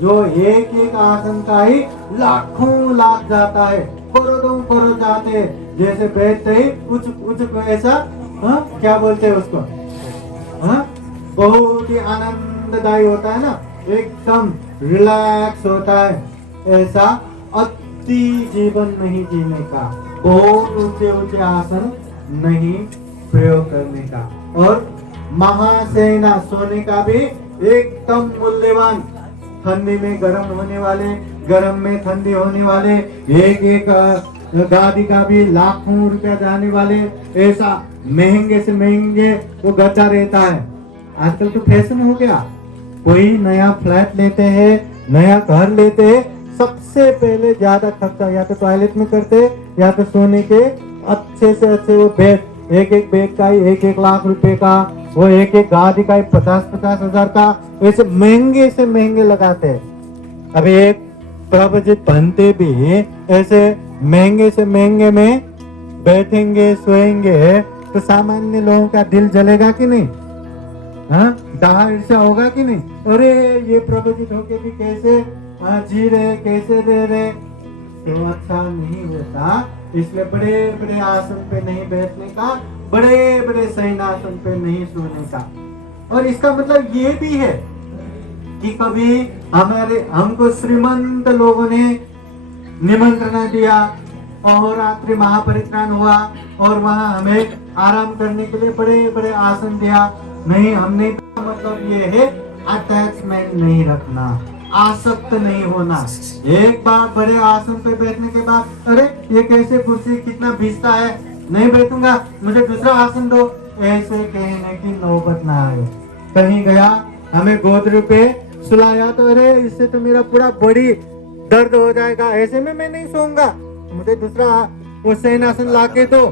जो एक एक आसन का ही लाखों लाख जाता है, करोड़ों जाते हैं। जैसे बैठते ही उच्च ऐसा, क्या बोलते हैं उसको, बहुत ही आनंददायी होता है ना, एकदम रिलैक्स होता है। ऐसा अति जीवन नहीं जीने का, बहुत ऊंचे आसन नहीं प्रयोग करने का। और महासेना, सोने का भी एकदम मूल्यवान, ठंडी में गर्म होने वाले, गर्म में ठंडी होने वाले, एक एक गादी का भी लाखों रुपया जाने वाले, ऐसा महंगे से महंगे वो गद्दा रहता है। आजकल तो फैशन हो गया, कोई नया फ्लैट लेते हैं, नया घर लेते हैं, सबसे पहले ज्यादा खर्चा या तो टॉयलेट में करते या तो सोने के अच्छे से अच्छे वो बेड, एक एक बेड का ही 1-1 लाख रुपए का, वो एक एक गादी का ही 50-50 हजार का, ऐसे महंगे से महंगे लगाते हैं। अभी एक प्रवचित बनते भी ऐसे महंगे से महंगे में बैठेंगे सोएंगे तो सामान्य लोगों का दिल जलेगा कि नहीं? हाँ, दाह ईर्ष्या होगा कि नहीं? अरे ये प्रवचित होके भी कैसे जी रहे, कैसे दे रहे, तो अच्छा नहीं होता। इसलिए बड़े बड़े आसन पे नहीं बैठने का, बड़े बड़े शयनासन पे नहीं सोने का। और इसका मतलब ये भी है कि कभी हमको श्रीमंत लोगों ने निमंत्रण दिया और रात्रि महापरित्राण हुआ और वहां हमें आराम करने के लिए बड़े बड़े आसन दिया, नहीं हमने, मतलब ये है अटैचमेंट नहीं रखना, आसक्त नहीं होना। एक बार बड़े आसन पे बैठने के बाद अरे ये कैसे कुर्सी कितना भिजता है, नहीं बैठूंगा, मुझे दूसरा आसन दो, ऐसे कहने की नौबत ना आए। कहीं गया हमें गोदरू पे सुलाया तो अरे इससे तो मेरा पूरा बॉडी दर्द हो जाएगा, ऐसे में मैं नहीं सोऊंगा, मुझे दूसरा वो शयनासन लाके दो।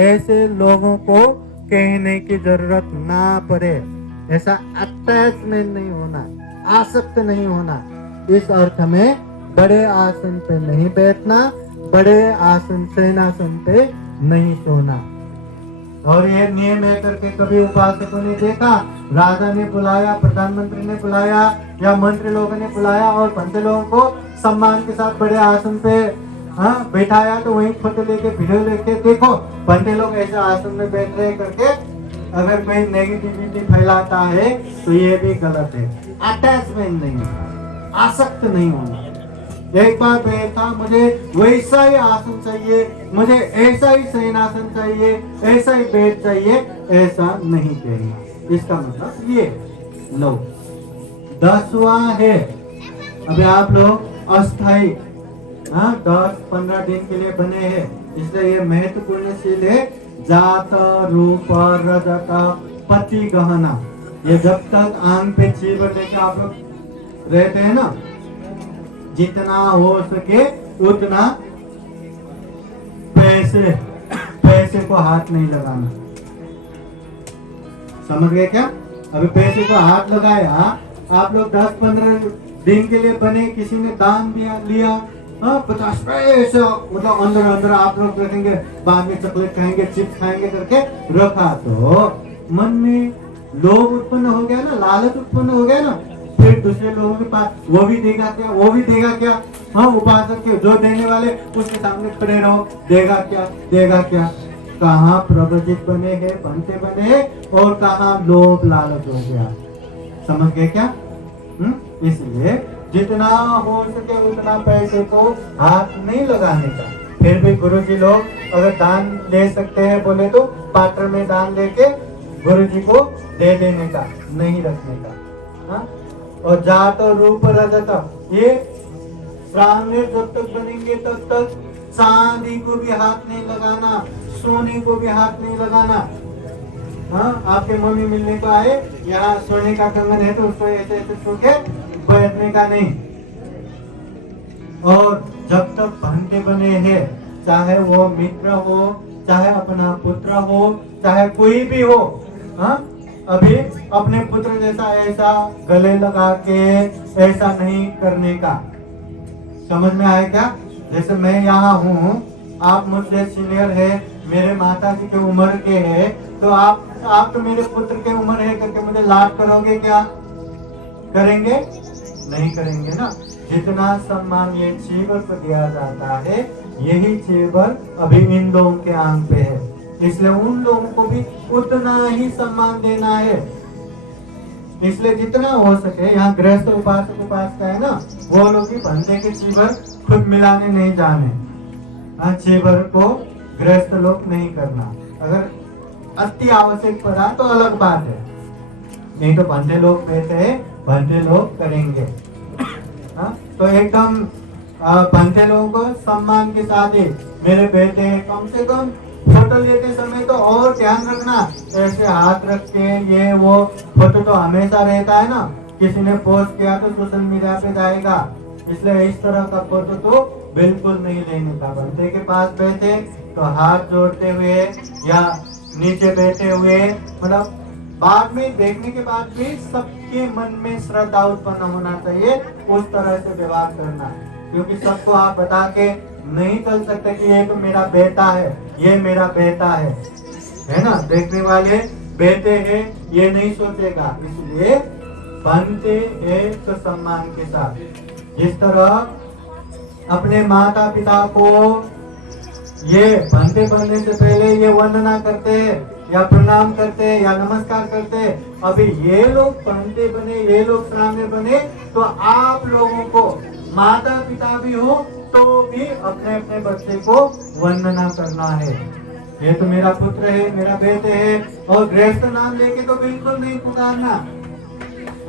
ऐसे लोगों को कहने की जरूरत ना पड़े। ऐसा अटैचमेंट नहीं होना, आसक्त नहीं होना। इस अर्थ में बड़े आसन पे नहीं बैठना, बड़े आसन शयनासन पे नहीं सोना। और ये नियम है करके कभी उपासकों ने देखा, राजा ने बुलाया, प्रधानमंत्री ने बुलाया या मंत्री लोगों ने बुलाया और पंडित लोगों को सम्मान के साथ बड़े आसन पे बैठाया, तो वहीं फोटो लेके वीडियो लेके देखो पंडित लोग ऐसे आसन में बैठ रहे करके अगर कोई नेगेटिविटी फैलाता है तो ये भी गलत है। अटैचमेंट नहीं, आसक्त नहीं होना। एक बार बैठा, मुझे वैसा ही आसन चाहिए, मुझे ऐसा ही शयनासन चाहिए, ऐसा ही बेड चाहिए, ऐसा नहीं कहना। इसका मतलब ये लो। 10वां है, अभी आप लोग अस्थाई 10-15 दिन के लिए बने हैं, इसलिए ये महत्वपूर्ण शील है। जात रूप रजत पति गहना, ये जब तक आंग पे चीवर लेके आप लोग रहते हैं ना, जितना हो सके उतना पैसे को हाथ नहीं लगाना। समझ गए क्या? अभी पैसे को हाथ लगाया, आप लोग 10-15 दिन के लिए बने, किसी ने दान दिया लिया 50 पैसा, मतलब अंदर अंदर आप लोग रखेंगे, बाद में चॉकलेट खाएंगे, चिप्स खाएंगे करके रखा, तो मन में लोभ उत्पन्न हो गया ना, लालच उत्पन्न हो गया ना, फिर दूसरे लोगों के पास वो भी देगा क्या, वो भी देगा क्या, उपासक के जो देने वाले उसके सामने खड़े रहो, देगा क्या। कहाँ प्रवजित बने हैं, बनते बने हैं, और कहाँ लोभ लालच हो गया। समझ गए क्या? इसलिए जितना हो सके उतना पैसे को हाथ नहीं लगाने का। फिर भी गुरुजी लोग अगर दान ले सकते हैं बोले तो पात्र में दान लेके गुरुजी को दे देने का, नहीं रखने का। और जात और रूप रजत, ये प्राणी जब तक बनेंगे तब तक चांदी को भी हाथ नहीं लगाना, सोने को भी हाथ नहीं लगाना। आपके मम्मी मिलने को आए, यहाँ सोने का कंगन है तो उसको ऐसे ऐसे छू के बैठने का नहीं। और जब तक भांटे बने हैं, चाहे वो मित्र हो, चाहे अपना पुत्र हो, चाहे कोई भी हो, अभी अपने पुत्र जैसा ऐसा गले लगा के ऐसा नहीं करने का। समझ में आए क्या? जैसे मैं यहाँ हूँ, आप मुझसे सीनियर है, मेरे माता जी के उम्र के है, तो आप तो मेरे पुत्र के उम्र है करके मुझे लाड करोगे क्या? करेंगे? नहीं करेंगे ना। जितना सम्मान ये चीवर को दिया जाता है, यही चीवर अभी इन लोगों के आंग पे है, इसलिए उन लोगों को भी उतना ही सम्मान देना है। इसलिए जितना हो सके, यहाँ गृहस्थ उपासक उपासक है ना, वो लोग भी बंदे के चीवर खुद मिलाने नहीं जाने। चीवर को गृहस्थ लोग नहीं करना, अगर अति आवश्यक पड़ा तो अलग बात है, नहीं तो बंदे लोग बैठे हैं, बंदे लोग करेंगे। तो एकदम बंदे लोगों को सम्मान के साथ ही मेरे बेटे, कम से कम फोटो लेते समय तो और ध्यान रखना, ऐसे हाथ रख के ये वो फोटो तो हमेशा रहता है ना, किसी ने पोस्ट किया तो सोशल मीडिया पे जाएगा, इसलिए इस तरह का फोटो तो बिल्कुल नहीं लेने का। बंदे के पास बैठे तो हाथ जोड़ते हुए या नीचे बैठे हुए, मतलब बाद में देखने के बाद भी सबके मन में श्रद्धा उत्पन्न होना चाहिए, उस तरह से व्यवहार करना। क्योंकि सबको आप बता के नहीं चल सकते कि ये तो मेरा बेटा है, ये मेरा बेटा है ना, देखने वाले बेटे हैं ये नहीं सोचेगा। इसलिए बनते एक सम्मान के साथ, जिस तरह अपने माता पिता को ये बनते बनने से पहले ये वंदना करते हैं, या प्रणाम करते हैं या नमस्कार करते हैं। अभी ये लोग पंडित बने, ये लोग श्रावणी बने, तो आप लोगों को माता पिता भी हो तो भी अपने अपने बच्चे को वंदना करना है। ये तो मेरा पुत्र है, मेरा बेटे है, और गृहस्थ नाम लेके तो बिल्कुल नहीं पुकारना।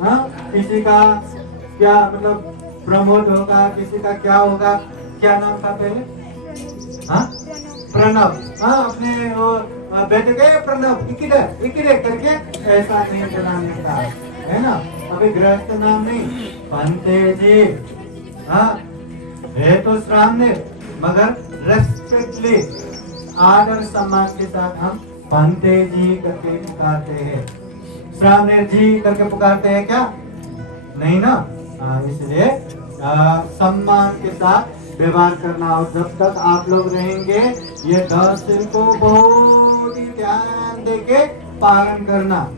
हाँ, किसी का क्या मतलब प्रमोद होगा, किसी का क्या होगा, क्या नाम था पहले? हाँ, प्रणव। हाँ, अपने वो बेटे के प्रणव इकिरे करके ऐसा नहीं बनाने का है ना। अभी गृहस्थ नाम नहीं, पंते जी। हाँ, है तो श्रावणी, मगर रेस्पेक्टली आदर सम्मान के साथ हम पंते जी करके पुकारते हैं। श्रावणी जी करके पुकारते हैं क्या? नहीं ना। इसलिए सम्मान के साथ व्यवहार करना। और जब तक आप लोग रहेंगे ये 10 दिन को बहुत ही ध्यान देके पालन करना।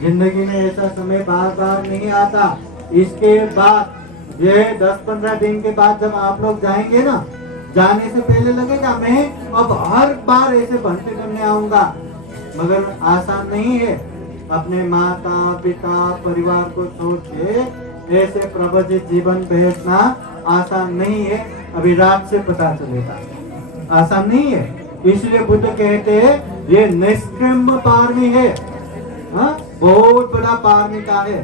जिंदगी में ऐसा समय बार बार नहीं आता। इसके बाद ये 10-15 दिन के बाद जब आप लोग जाएंगे ना, जाने से पहले लगेगा मैं अब हर बार ऐसे भक्ति करने आऊंगा, मगर आसान नहीं है। अपने माता पिता परिवार को छोड़ के ऐसे प्रवचित जीवन भेजना आसान नहीं है। अभी रात से पता चलेगा, आसान नहीं है। इसलिए बुद्ध कहते हैं ये निष्क्रम पारमी है। हाँ, बहुत बड़ा पारमिता है,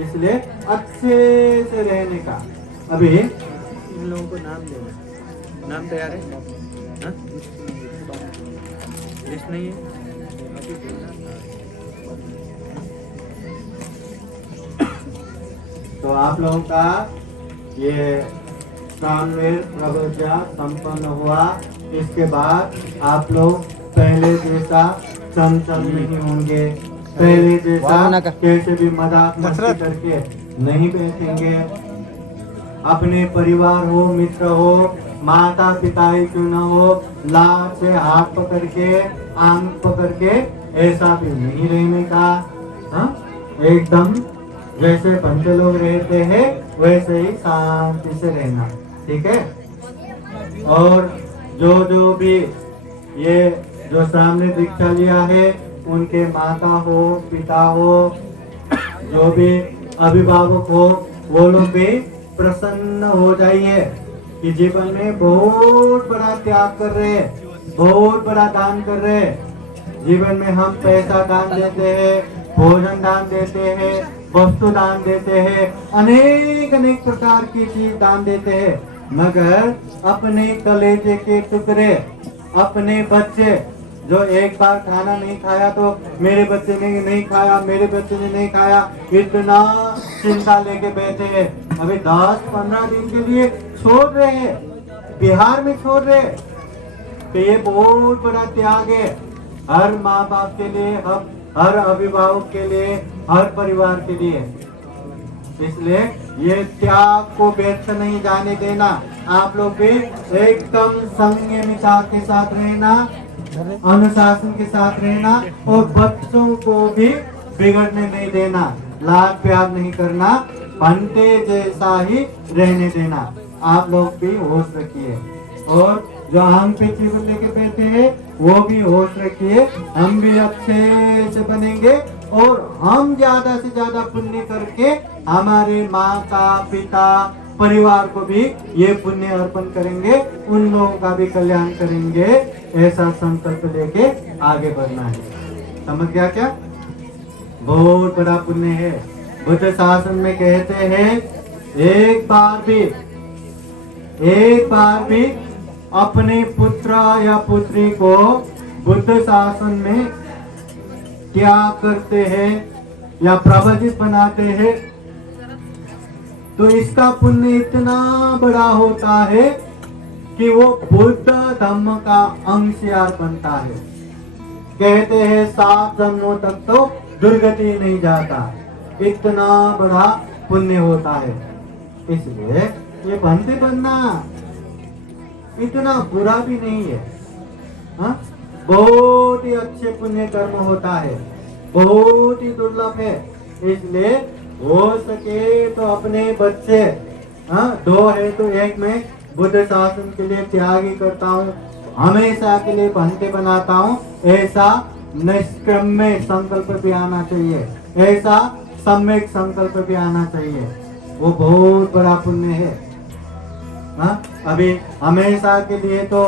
इसलिए अच्छे से रहने का। अभी इन लोगों को नाम देना, नाम तैयार है? हाँ? लिस्ट नहीं है? तो आप लोगों का ये सामवेद प्रवचन संपन्न हुआ। इसके बाद आप लोग पहले जैसा चंचल नहीं होंगे, पहले जैसा कैसे भी मजाक मस्ती करके नहीं बैठेंगे। अपने परिवार हो, मित्र हो, माता पिता ही क्यों न हो, लाड से हाथ पकड़ के आंख पकड़ के ऐसा भी नहीं रहने का। हाँ, एकदम जैसे बंदे लोग रहते हैं वैसे ही शांति से रहना, ठीक है। और जो भी ये जो सामने दीक्षा लिया है उनके माता हो, पिता हो, जो भी अभिभावक हो, वो लोग भी प्रसन्न हो जाइए कि जीवन में बहुत बड़ा त्याग कर रहे हैं, बहुत बड़ा दान कर रहे हैं। जीवन में हम पैसा दान देते हैं, भोजन दान देते हैं, वस्तु दान देते हैं, अनेक अनेक प्रकार की चीज दान देते हैं, मगर अपने कलेजे के टुकड़े, अपने बच्चे जो एक बार खाना नहीं खाया तो मेरे बच्चे ने नहीं खाया, मेरे बच्चे ने नहीं खाया, इतना चिंता लेके बैठे हैं। अभी 10-15 दिन के लिए छोड़ रहे हैं, बिहार में छोड़ रहे हैं, तो ये बहुत बड़ा त्याग है हर माँ बाप के लिए, हर अभिभावक के लिए, हर परिवार के लिए। इसलिए ये त्याग को व्यर्थ नहीं जाने देना। आप लोग भी एकदम संयमिता के साथ रहना, अनुशासन के साथ रहना, और बच्चों को भी बिगड़ने नहीं देना, लाड प्यार नहीं करना, पंटे जैसा ही रहने देना। आप लोग भी होश रखिए, और जो आंख पे चिवट लेके बैठे हैं वो भी होश रखिए। हम भी अच्छे से बनेंगे और हम ज्यादा से ज्यादा पुण्य करके हमारे माता पिता परिवार को भी ये पुण्य अर्पण करेंगे, उन लोगों का भी कल्याण करेंगे। ऐसा संकल्प लेके आगे बढ़ना है। समझ गया क्या? बहुत बड़ा पुण्य है। बुद्ध शासन में कहते हैं एक बार भी अपने पुत्र या पुत्री को बुद्ध शासन में त्याग करते हैं या प्रवचित बनाते हैं तो इसका पुण्य इतना बड़ा होता है कि वो बुद्ध धम्म का अंशयार बनता है। कहते हैं 7 जन्मों तक तो दुर्गति नहीं जाता, इतना बड़ा पुण्य होता है। इसलिए ये बंदी बनना इतना बुरा भी नहीं है। हाँ? बहुत ही अच्छे पुण्य कर्म होता है, बहुत ही दुर्लभ है। इसलिए हो सके तो अपने बच्चे, हाँ 2 है तो एक में बुद्ध शासन के लिए त्याग ही करता हूँ, हमेशा के लिए बंदे बनाता हूँ, ऐसा निष्क्रम्य संकल्प भी आना चाहिए, ऐसा सम्यक संकल्प भी आना चाहिए। वो बहुत बड़ा पुण्य है। हाँ, अभी हमेशा के लिए तो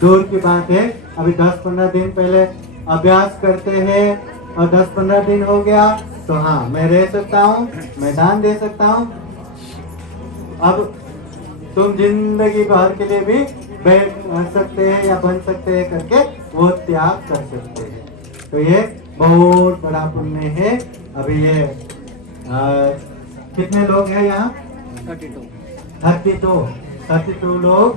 दूर की बात है, अभी 10-15 दिन पहले अभ्यास करते हैं और 10-15 दिन हो गया तो हाँ मैं रह सकता हूँ, मैं दान दे सकता हूँ। अब तुम जिंदगी भर के लिए भी बैठ सकते हैं या बन सकते हैं करके वो त्याग कर सकते हैं। तो ये बहुत बड़ा पुण्य है। अभी ये कितने लोग हैं यहाँ? 32 लोग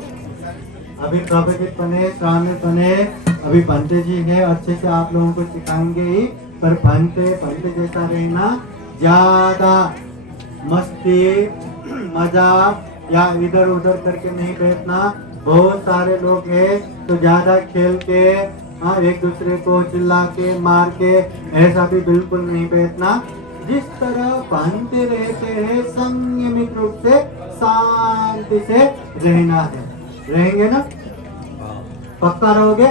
अभी प्रबंधित बने, श्रामिक बने। अभी भंते जी है, अच्छे से आप लोगों को सिखाएंगे ही, पर भंते जैसा रहना, ज्यादा मस्ती मजाक या इधर उधर करके नहीं बैठना। बहुत सारे लोग हैं तो ज्यादा खेल के एक दूसरे को चिल्ला के मार के ऐसा भी बिल्कुल नहीं बैठना। जिस तरह भंते रहते हैं संयमित रूप से शांति से रहना है। रहेंगे ना? पक्का रहोगे?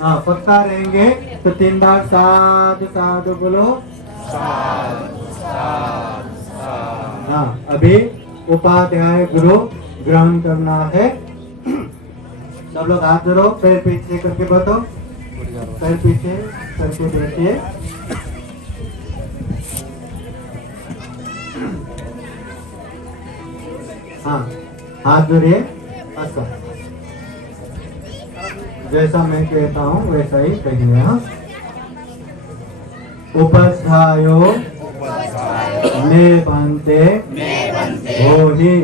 हाँ पक्का रहेंगे तो 3 बार साधु साधु बोलो। हाँ अभी उपाध्याय गुरु ग्रहण करना है। सब लोग हाथ जोड़ो, पैर पीछे करके बैठो, पैर पीछे करके बैठिए। हाँ हाथ जोड़िए, अच्छा जैसा मैं कहता हूँ वैसा ही कहिए। हाँ उपध्यायो में बनते होही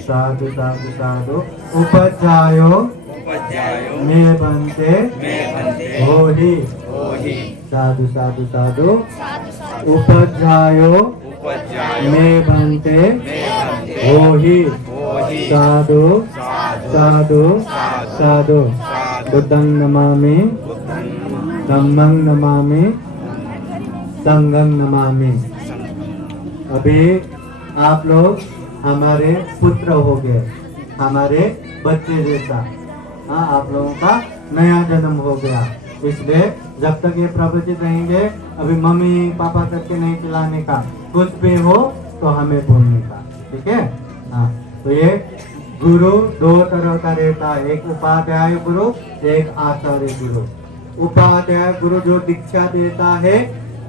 साधु साधु साधु। उपध्यायो में बनते होही साधु साधु साधु। उपध्यायो में बनते होही साधु साधु साधु। बुद्धं नमामि, धम्मं नमामि, संघं नमामि। अभी आप लोग हमारे पुत्र हो गए, हमारे बच्चे जैसा। हाँ आप लोगों का नया जन्म हो गया। इसलिए जब तक ये प्रवचित रहेंगे अभी मम्मी पापा करके नहीं खिलाने का, कुछ भी हो तो हमें बोलने का, ठीक है? हाँ तो ये गुरु 2 तरह का रहता है, एक उपाध्याय गुरु, एक आचार्य गुरु। उपाध्याय गुरु जो दीक्षा देता है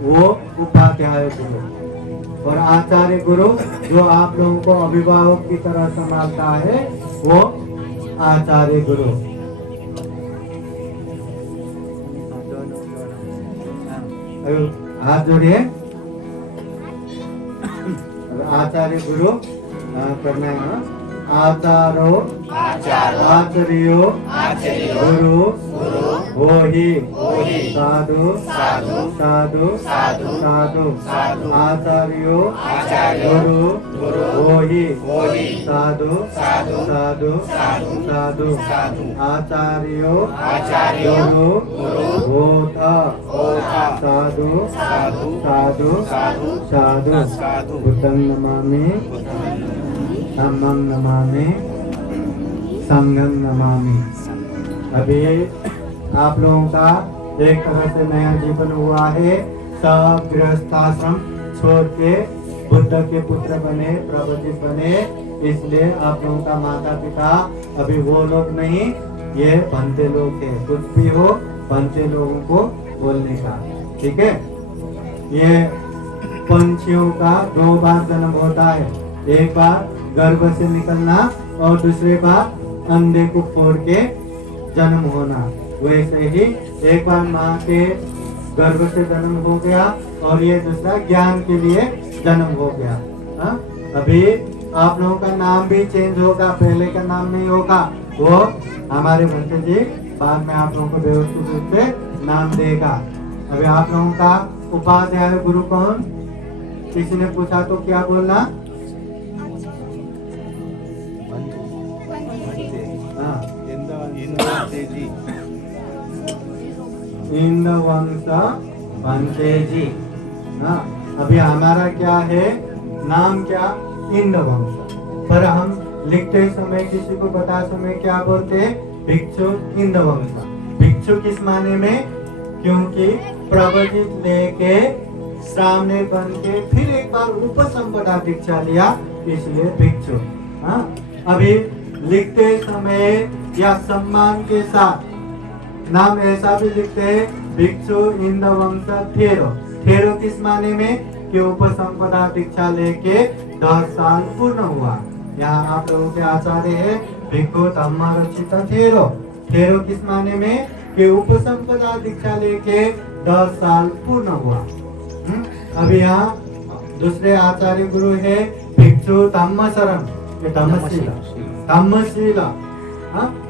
वो उपाध्याय गुरु, और आचार्य गुरु जो आप लोगों को अभिभावक की तरह संभालता है वो आचार्य गुरु। हाथ जोड़िए। आचार्य गुरु करना है। आचारो आचार्यो गुरु होहि साधु साधु साधु। आचार्यो गुरु होहि साधु साधु साधु। आचार्यो गुरु होता साधु साधु साधु। बुद्धं नमामि, धम्मं नमामि, संघं नमामि। अभी आप लोगों का एक तरह से नया जीवन हुआ है। सब गृहस्थाश्रम छोड़ के बुद्ध के पुत्र बने, प्रबोधित बने। इसलिए आप लोगों का माता पिता अभी वो लोग नहीं, ये बनते लोग हैं। कुछ भी हो बनते लोगों को बोलने का, ठीक है? ये पंछियों का 2 बार जन्म होता है, एक बार गर्भ से निकलना और दूसरे बार अंडे को फोड़ के जन्म होना। वैसे ही एक बार माँ के गर्भ से जन्म हो गया और ये दूसरा ज्ञान के लिए जन्म हो गया। हा? अभी आप लोगों का नाम भी चेंज होगा, पहले का नाम नहीं होगा। वो हमारे भंते जी बाद में आप लोगों को व्यवस्थित रूप से नाम देगा। अभी आप लोगों का उपाध्याय गुरु कौन? किसी ने पूछा तो क्या बोलना? इंद्रवंश भंते जी। अभी हमारा क्या है नाम? क्या? इंद्रवंश। पर हम लिखते समय किसी को बता समय क्या बोलते हैं? भिक्षु इंद्रवंश। भिक्षु किस माने में? क्योंकि प्रवचित लेके सामने बन के फिर एक बार उपसंपदा दीक्षा लिया, इसलिए भिक्षु। हाँ, अभी लिखते समय या सम्मान के साथ नाम ऐसा भी लिखते हैं, भिक्षु इंद्रवंश थेरो। थेरो किस माने में कि उपसंपदा दीक्षा लेके 10 साल पूर्ण हुआ। यहाँ आप लोगों के आचार्य है भिक्षु धम्मरक्षित थेरो। थेरो किस माने में कि उपसंपदा दीक्षा लेके 10 साल पूर्ण हुआ। अभी यहाँ दूसरे आचार्य गुरु है भिक्षु धम्म शरण, धम्मशीला।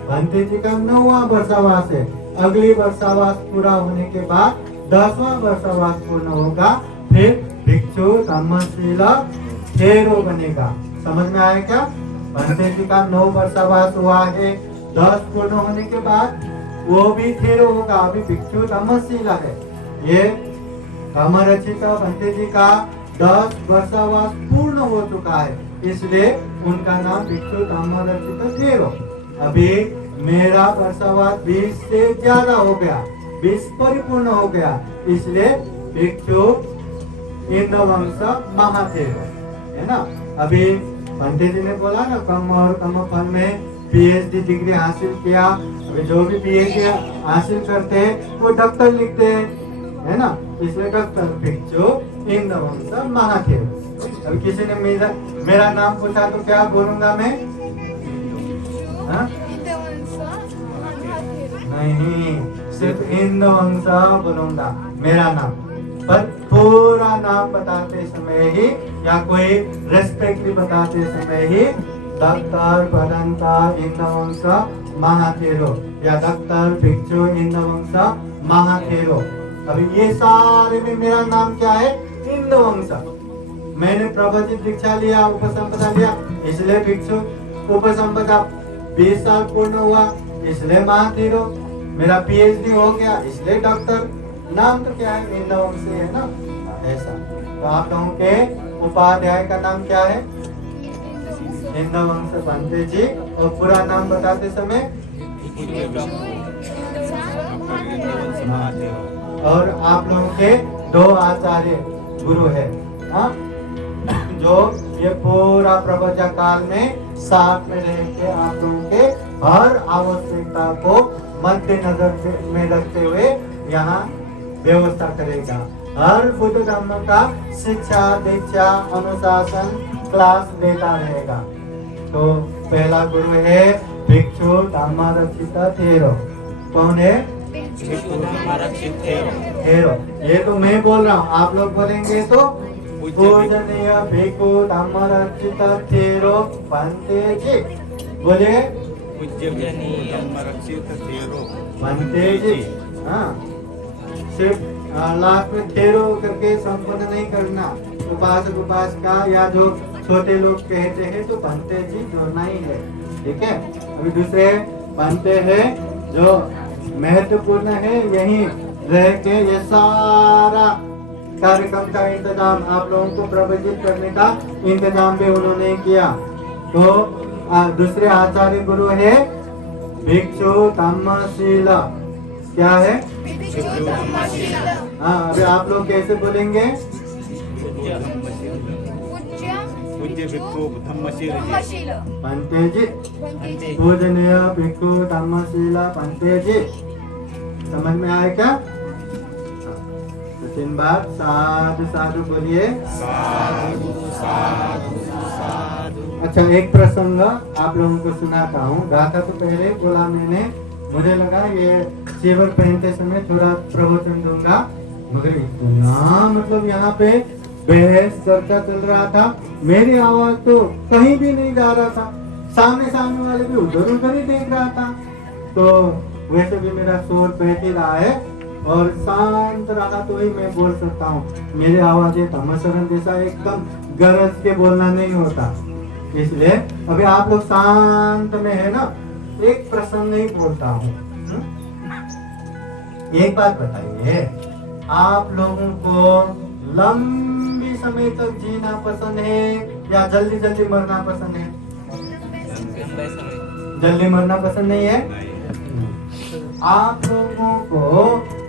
भंते जी का 9वां वर्षावास है। अगली वर्षावास पूरा होने के बाद 10वां वर्षावास पूर्ण होगा, फिर भिक्षु धम्मशीला थेरो बनेगा। समझ में आया क्या? भंते जी का 9 वर्षावास हुआ है, 10 पूर्ण होने के बाद वो भी थेरो होगा, अभी भिक्षु धम्मशीला है। ये धम्मरक्षित भंते जी का 10 वर्षावास पूर्ण हो चुका है, इसलिए उनका नाम भिक्षु धम्मरक्षित थेरो। अभी मेरा वर्षावास 20 से ज्यादा हो गया, 20 परिपूर्ण हो गया, इसलिए भिक्षु इंद्रवंश महाथेरो है ना। अभी पंडित जी ने बोला ना कम और कम फल में पीएचडी डिग्री हासिल किया। अभी जो भी पीएचडी हासिल करते हैं वो डॉक्टर लिखते हैं, है ना, इसलिए डॉक्टर भिक्षु इंद्रवंश महाथेरो। अभी किसी ने मेरा नाम पूछा तो क्या बोलूंगा मैं? नहीं, सिर्फ इंद्रवंश बोलूंगा मेरा नाम, पर पूरा नाम बताते समय ही या कोई रेस्पेक्टली बताते समय ही डॉक्टर भदंता इंद्रवंश महाथेरो या डॉक्टर भिक्षु इंद्रवंश महाथेरो। अभी ये सारे में मेरा नाम क्या है? इंद्रवंश। मैंने प्रवचित दीक्षा लिया, उपसंपदा लिया, इसलिए भिक्षु। उपसंपदा 20 साल पूर्ण हुआ, इसलिए महाथेरो। मेरा पीएचडी हो गया, इसलिए डॉक्टर। नाम तो क्या है? इंद्रवंश है ना, ऐसा। तो आप लोगों के उपाध्याय का नाम क्या है? इंद्रवंश भंते जी। और पूरा नाम बताते समय और आप लोगों के 2 आचार्य गुरु है, हाँ, जो ये पूरा प्रवचन काल में साथ में रह के आप लोगों के हर आवश्यकता को मद्देनजर में रखते हुए यहाँ व्यवस्था करेगा। हर बुद्ध धर्म का शिक्षा, दीक्षा, अनुशासन क्लास देता रहेगा। तो पहला गुरु है भिक्षु धम्मरक्षित थेरो। कौन है? थेरो। ये तो मैं बोल रहा हूँ, आप लोग बोलेंगे तो पूजनीय भिक्षु धम्मरक्षित थेरो भंते जी। बोले भंते जी। हाँ, सिर्फ लास्ट में थेरो करके संपन्न नहीं करना। उपासक उपासिका या जो छोटे लोग कहते हैं तो भंते जी जोड़ना ही है, ठीक है। अभी दूसरे भंते हैं जो महत्वपूर्ण है, यहीं रह के ये सारा कार्यक्रम का इंतजाम आप लोगों को प्रवचित करने का इंतजाम भी उन्होंने किया। तो दूसरे आचार्य गुरु है भिक्षु धम्मशीला। क्या है? हाँ, अभी आप लोग कैसे बोलेंगे? पूज्य भिक्षु धम्मशील पंते जी। पूजनीय भिक्षु धम्मशीला पंते जी। समझ में आया क्या? तो 3 बार साधु साधु बोलिए। अच्छा, एक प्रसंग आप लोगों को सुनाता हूँ। गाथा तो पहले बोला मैंने, मुझे लगा ये चेवर पहनते समय थोड़ा प्रवचन दूंगा, मगर इतना मतलब यहाँ पे बहस चर्चा चल रहा था, मेरी आवाज तो कहीं भी नहीं जा रहा था, सामने वाले भी उधर उधर ही देख रहा था। तो वैसे भी मेरा शोर बैठ ही रहा है और शांत रहा तो ही मैं बोल सकता हूँ। मेरी आवाज धम्मशरण जैसा एकदम गरज के बोलना नहीं होता, इसलिए अभी आप लोग शांत में है ना, एक प्रसंग नहीं बोलता हूँ। एक बात बताइए, आप लोगों को लंबी समय तक जीना पसंद है या जल्दी जल्दी मरना पसंद है? जल्दी मरना पसंद नहीं है। आप लोगों को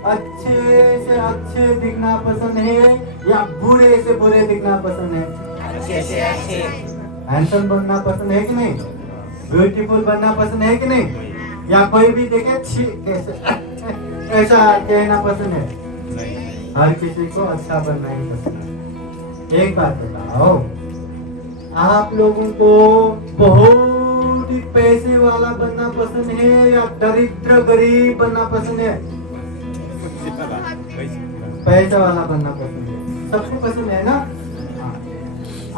अच्छे से अच्छे दिखना पसंद है या बुरे से बुरे दिखना पसंद है? हैंडसम बनना पसंद है कि नहीं? ब्यूटीफुल बनना पसंद है कि नहीं? या कोई भी देखे छी कैसे ऐसा कहना पसंद है? हर किसी को अच्छा बनना ही पसंद है। एक बात बताओ, आप लोगों को बहुत ही पैसे वाला बनना पसंद है या दरिद्र गरीब बनना पसंद है? पैसा वाला बनना पसंद है, सबको पसंद है ना? हाँ।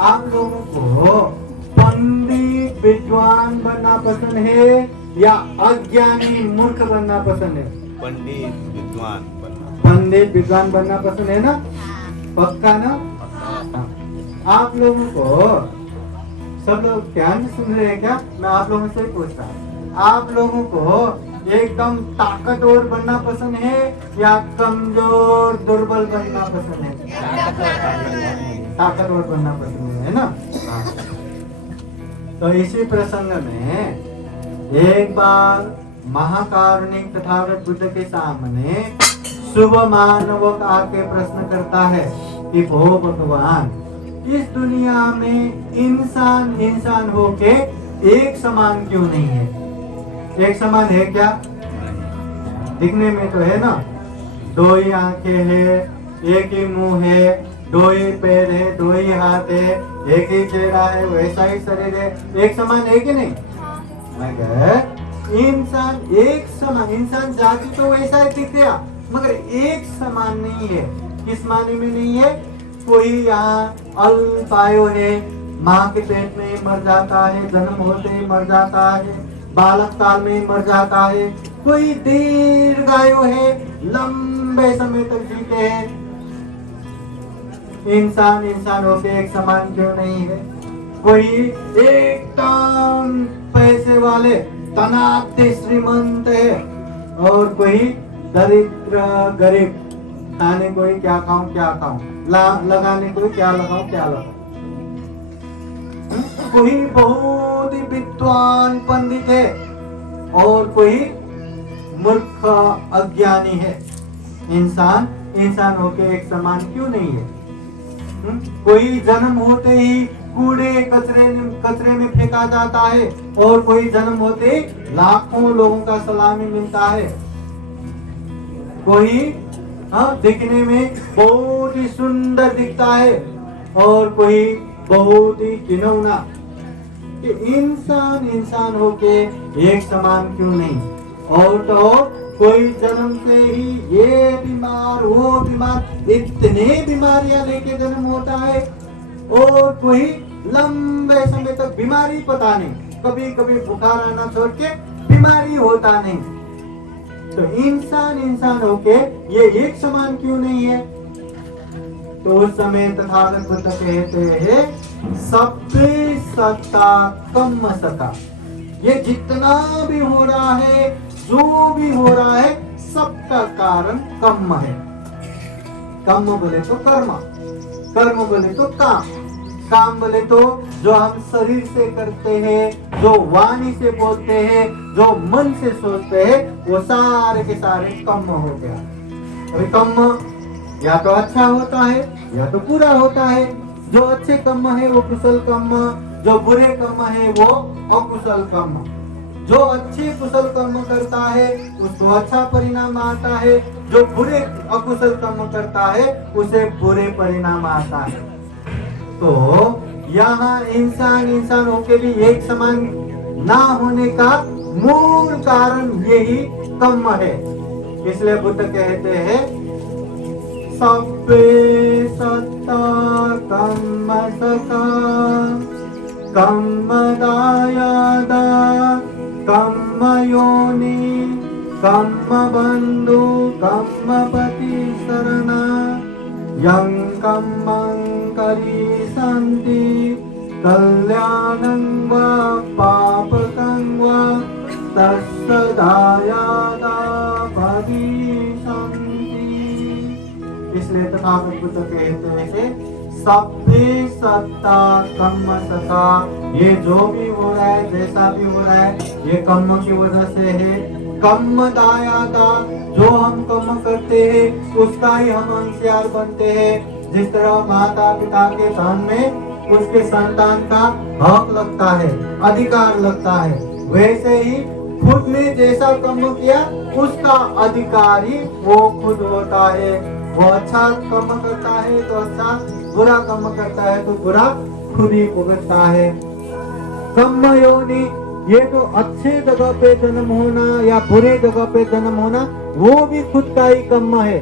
आप लोगों को पंडित विद्वान बनना पसंद है या अज्ञानी मूर्ख बनना पसंद है? पंडित विद्वान पंडित विद्वान बनना पसंद है ना? पक्का ना? हाँ। आप लोगों को, सब लोग ध्यान से सुन रहे हैं क्या? मैं आप लोगों से पूछता हूँ, आप लोगों को एकदम ताकतवर बनना पसंद है या कमजोर दुर्बल बनना पसंद है? ताकतवर बनना पसंद है ना? हाँ। तो इसी प्रसंग में एक बार महाकारुणिक तथागत बुद्ध के सामने शुभ मानव आके प्रश्न करता है कि भो भगवान, इस दुनिया में इंसान इंसान होके एक समान क्यों नहीं है? एक समान है क्या? दिखने में तो है ना, दो ही आंखें है, एक ही मुंह है, दो ही पैर है, दो ही हाथ है, एक ही चेहरा है, वैसा ही शरीर है, एक समान है कि नहीं? मगर इंसान एक समान, इंसान जाति तो वैसा ही दिख गया मगर एक समान नहीं है। किस माने में नहीं है? कोई यहाँ अल्पायु है, माँ के पेट में ही मर जाता है, जन्म होते ही मर जाता है, बालक काल में ही मर जाता है, कोई दीर्घायु है, लंबे समय तक जीते हैं। इंसान इंसान होके एक समान क्यों नहीं है? कोई एकदम पैसे वाले तनाते श्रीमंत है और कोई दरिद्र गरीब, खाने को ही क्या खाऊं क्या खाऊं, लगाने को ही क्या लगाऊं क्या लगाऊं। कोई बहुत ही विद्वान पंडित है और कोई मूर्ख अज्ञानी है। इंसान इंसान होके एक समान क्यों नहीं है? कोई जन्म होते ही कूड़े कचरे में फेंका जाता है और कोई जन्म होते ही लाखों लोगों का सलामी मिलता है। कोई दिखने में बहुत ही सुंदर दिखता है और कोई बहुत ही घिनौना। इंसान इंसान होके एक समान क्यों नहीं? और तो कोई जन्म से ही ये बीमार वो बीमार, इतने बीमारियां लेके जन्म होता है और कोई लंबे समय तक बीमारी पता नहीं, कभी कभी बुखार आना छोड़ के बीमारी होता नहीं। तो इंसान इंसान होके ये एक समान क्यों नहीं है? तो उस समय तथागत बुद्ध कहते हैं सबसे सत्ता कम सता, ये जितना भी हो रहा है, जो भी हो रहा है, सबका कारण कर्म है। कर्म बोले तो कर्म, कर्म बोले तो काम, काम बोले तो जो हम शरीर से करते हैं, जो वाणी से बोलते हैं, जो मन से सोचते हैं, वो सारे के सारे कर्म हो गया। अभी कर्म या तो अच्छा होता है या तो बुरा होता है। जो अच्छे कर्म है वो कुशल कर्म, जो बुरे कर्म है वो अकुशल कर्म। जो अच्छे कुशल कर्म करता है उसको अच्छा परिणाम आता है, जो बुरे अकुशल कर्म करता है उसे बुरे परिणाम आता है। तो यहाँ इंसान इंसान होके भी एक समान ना होने का मूल कारण यही कर्म है। इसलिए बुद्ध कहते हैं सबे सत्ता कर्म सता कर्म दायादा कर्म योनि कर्म बंधु कर्म पति शरणा यं कर्मं करिष्यन्ति कल्याणं वा पापकं वा तस्य दायादा भविष्यन्ति। इसलिए तथागत बुद्ध कहते हैं सबे सत्ता कर्म सता, ये जो भी हो रहा है जैसा भी हो रहा है ये कर्म की वजह से है। कम्म दायादा, जो हम कम करते हैं उसका ही हम अंशीदार बनते हैं। जिस तरह माता पिता के धन में उसके संतान का हक लगता है, अधिकार लगता है, वैसे ही खुद ने जैसा कर्म किया उसका अधिकारी वो खुद होता है। वो अच्छा कर्म करता है तो अच्छा, बुरा कर्म करता है तो बुरा खुद ही भुगतता है। कर्म योनि, ये तो अच्छे जगह पे जन्म होना या बुरे जगह पे जन्म होना वो भी खुद का ही कर्म है।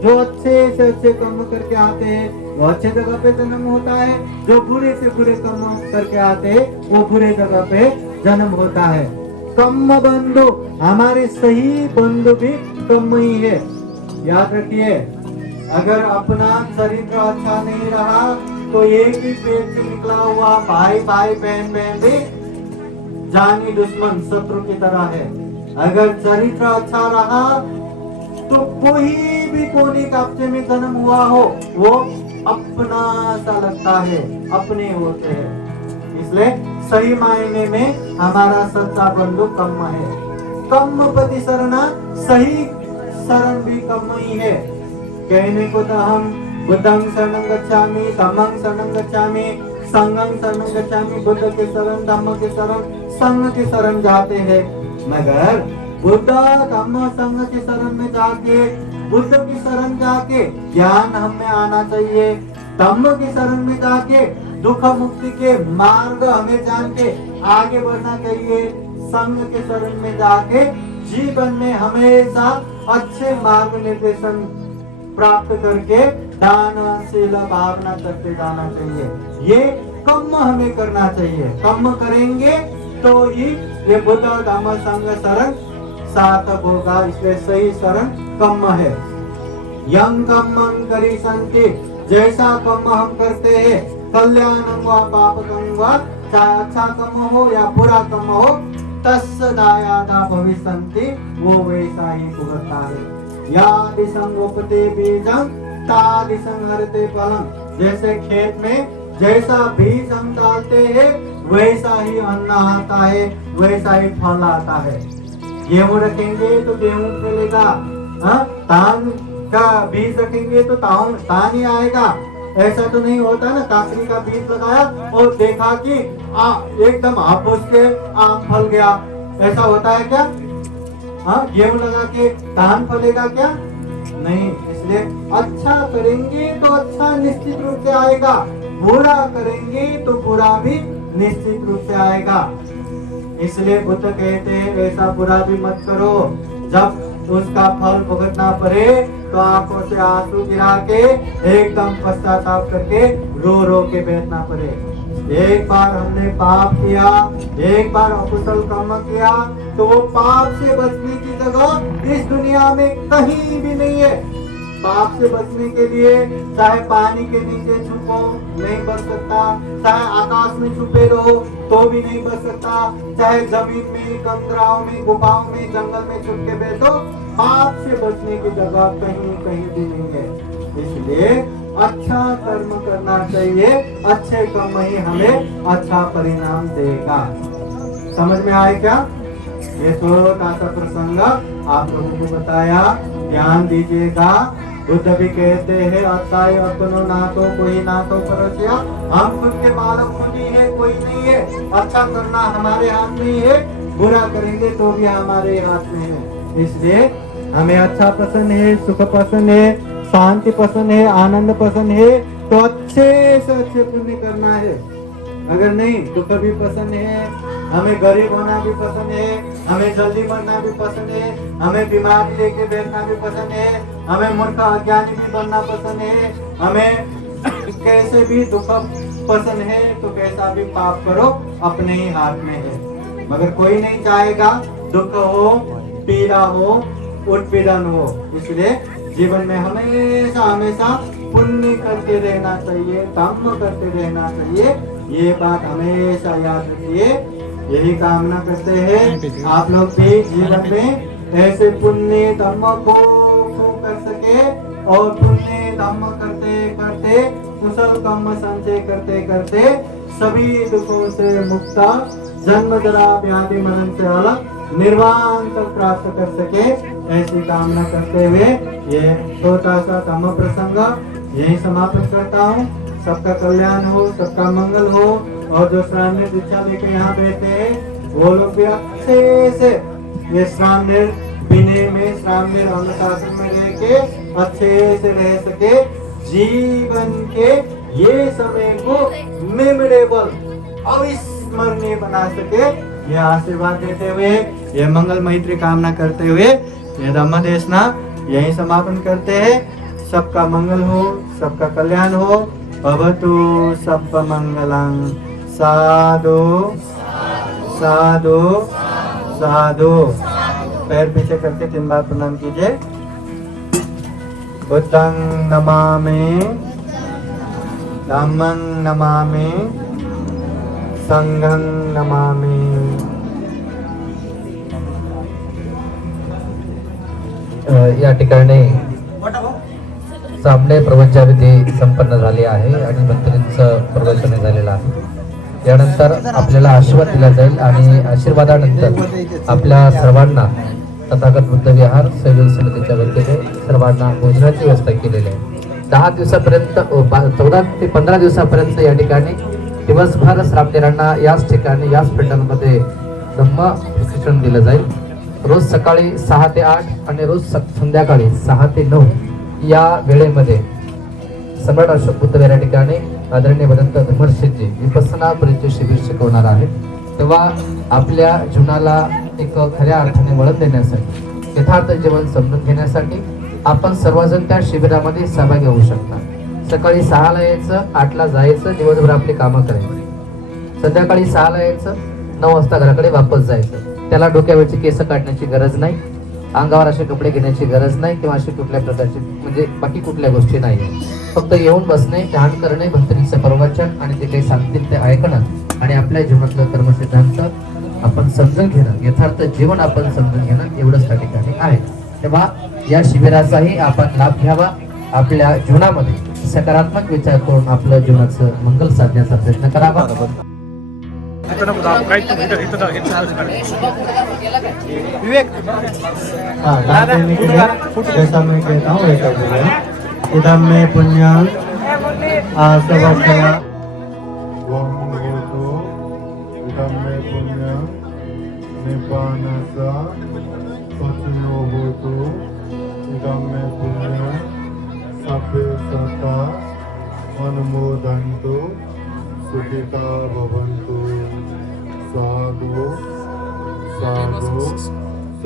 जो अच्छे से अच्छे कर्म करके आते हैं वो अच्छे जगह पे जन्म होता है, जो बुरे से बुरे कर्म करके आते हैं वो बुरे जगह पे जन्म होता है। कर्म बंधु, हमारे सही बंधु भी कर्म ही है। याद रखिए, अगर अपना चरित्र अच्छा नहीं रहा तो एक ही पेट से निकला हुआ भाई भाई बहन बहन भी जानी दुश्मन शत्रु की तरह है। अगर चरित्र अच्छा रहा तो कोई भी कोने काप्चे में जन्म हुआ हो वो अपना सा लगता है, अपने होते हैं। इसलिए सही मायने में हमारा सच्चा बंधु कर्म है। कर्म पति शरणा, सही शरण भी कर्म ही है। कहने को तो हम बुद्धं शरणं गच्छामि, धम्मं शरणं गच्छामि, संघं शरणं गच्छामि, बुद्ध के शरण, धम्म के शरण, संघ के शरण जाते हैं, मगर बुद्ध धम्म संघ के शरण में जाके, बुद्ध की शरण जाके ज्ञान हमें आना चाहिए। धम्म की शरण में जाके दुख मुक्ति के मार्ग हमें जान के आगे बढ़ना चाहिए। संघ के शरण में जाके जीवन में हमेशा अच्छे मार्ग निर्देशन प्राप्त करके दानशील भावना करते जाना चाहिए। ये कर्म हमें करना चाहिए। कर्म करेंगे तो ही ये बुद्ध धम्म संघ शरण सार्थक होगा। इसलिए सही शरण कर्म है। यं कर्मं करिष्यन्ति, जैसा कर्म हम करते हैं, कल्याणं व पापकं व, चाहे अच्छा कर्म हो या बुरा कर्म हो, तस्य दायादा भविष्यन्ति, वो वैसा ही भुगतता है। यादि संगोपते बीजं तादि संहरते फलम्, जैसे खेत में जैसा बीज हम डालते हैं वैसा ही अन्न आता है, वैसा ही फल आता है। गेहूं रखेंगे तो गेहूं फलेगा, धान का बीज रखेंगे तो धान ही आएगा। ऐसा तो नहीं होता ना, काकड़ी का बीज लगाया और देखा कि एकदम हाफूस के आम फल गया, ऐसा होता है क्या? गेहूं लगा के धान फलेगा क्या? नहीं। इसलिए अच्छा करेंगे तो अच्छा निश्चित रूप से आएगा, बुरा करेंगे तो बुरा भी निश्चित रूप से आएगा। इसलिए बुद्ध कहते हैं ऐसा बुरा भी मत करो, जब उसका फल भुगतना पड़े तो आंखों से आंसू गिरा के एकदम पश्चाताप करके रो रो के बैठना पड़े। एक बार हमने पाप किया, एक बार अकुशल कर्म किया तो वो पाप से बचने की जगह इस दुनिया में कहीं भी नहीं है। पाप से बचने के लिए चाहे पानी के नीचे छुपो नहीं बच सकता, चाहे आकाश में छुपे रहो तो भी नहीं बच सकता, चाहे जमीन में, कंदराओं में, गुफाओं में, जंगल में छुप के बैठो, पाप से बचने की जगह कहीं कहीं भी नहीं है। इसलिए अच्छा कर्म करना चाहिए, अच्छे कर्म ही हमें अच्छा परिणाम देगा। समझ में आए क्या? ये छोटा सा प्रसंग आप लोगों को बताया, ध्यान दीजिएगा। बुद्ध भी कहते हैं अच्छा है अपनो ना तो कोई ना तो परोसिया, हम खुद के मालक खुद ही है, कोई नहीं है। अच्छा करना हमारे हाथ में ही है, बुरा करेंगे तो भी हमारे हाथ में है। इसलिए हमें अच्छा पसंद है, सुख पसंद है, शांति पसंद है, आनंद पसंद है तो अच्छे से अच्छे पुण्य करना है। अगर नहीं दुख भी पसंद है, हमें गरीब होना भी पसंद है, हमें जल्दी मरना भी पसंद है, हमें बीमारी लेके बैठना भी पसंद है, हमें मूर्ख अज्ञानी भी बनना पसंद है, हमें कैसे भी दुख पसंद है तो कैसा भी पाप करो अपने ही हाथ में है। मगर कोई नहीं चाहेगा दुख हो, पीड़ा हो, उत्पीड़न हो। इसलिए जीवन में हमेशा हमेशा पुण्य करते रहना चाहिए, धम्म करते रहना चाहिए। ये बात हमेशा याद रखिए। यही कामना करते हैं आप लोग भी जीवन में ऐसे पुण्य धम्म को कर सके और पुण्य धम्म करते करते, कुशल कर्म संचय करते करते सभी दुखों से मुक्त, जन्म जरा व्याधि मरण से अलग निर्वाण तक प्राप्त कर सके, ऐसी कामना करते हुए ये छोटा सा धम्म प्रसंग यही समाप्त करता हूँ। सबका कल्याण हो, सबका मंगल हो, और जो श्रावण दीक्षा लेके यहाँ बैठे हैं वो लोग भी अच्छे से ये श्रावण बिने में श्रावण अनुशासन में रह के अच्छे से रह सके, जीवन के ये समय को मेमोरेबल अविस्मरणीय बना सके, ये आशीर्वाद देते हुए ये मंगल मैत्री कामना करते हुए ये धम्म देशना यही समापन करते हैं। सबका मंगल हो, सबका कल्याण हो। भवतु सब मंगलं। साधु साधु साधु। पैर पीछे करके 3 बार प्रणाम कीजिए। बुद्धं नमामि, धम्मं नमामि, संघं नमामि। या ठिकाणी सामने प्रवचनविधी संपन्न झाली आहे आणि मंत्रींचं प्रवचन झालेलं आहे। यानंतर आपल्याला आशीर्वाद दिला जाईल आणि आशीर्वादानंतर आपल्या सर्वांना तथागत बुद्ध विहार सहयोग समितीच्या वतीने सर्वांना भोजनाची व्यवस्था केलेली आहे। 10 दिवसापर्यंत 14 ते 15 दिवसापर्यंत या ठिकाणी दिवसभर श्रामदेरांना याच ठिकाणी याच पेटांमध्ये धम्म प्रशिक्षण दिलं जाईल। रोज सकाळी 6 ते 8 आणि रोज संध्याकाळी 6 ते 9 या वेळेमध्ये सम्राट अशोक बुद्ध विहार या ठिकाणी आदरणीय भदंत धर्मर्षीजी विपස්සना परिचय शिबिर शिकवणार आहेत। तेव्हा आपल्या जीवनाला एक खऱ्या अर्थाने वळण देण्यासाठी, यथार्थ जीवन समजून घेण्यासाठी आपण सर्वजण त्या शिबिरामध्ये सहभागी होऊ शकता। सकाळी 6 ला यायचं, 8 ला जायचं, दिवसभर आपली कामं करायची। संध्याकाळी 6 ला यायचं, 9 वाजता घराकडे वापस जायचं। त्याला डोक्यावरची केस काढण्याची गरज नाही, अंगावर असे कपडे घेण्याची गरज नाही, किंवा अशी कुठल्या प्रकारची म्हणजे बाकी कुठल्या गोष्टी नाही। फक्त येऊन बसणे, ध्यान करणे, भंतरीचं प्रवचन आणि ते काही सांगतील ते ऐकणं आणि आपल्या जीवनातलं कर्मसिद्धांत आपण समजून घेणं, यथार्थ जीवन आपण समजून घेणं एवढंच त्या ठिकाणी आहे। तेव्हा या शिबिराचाही आपण लाभ घ्यावा, आपल्या जीवनामध्ये सकारात्मक विचार करून आपलं जीवनाचं मंगल साधण्याचा प्रयत्न करावा। जैसा मैं कहता हूँ वैसा बोले। इदम में पुण्यं आसवक्षया इदम में पुण्यं निपानसा सचिनो होतु। इदम में पुण्यं सभ्य सता अनुमोदन्तु सुखिता भवन्तु। साधु साधु साधु।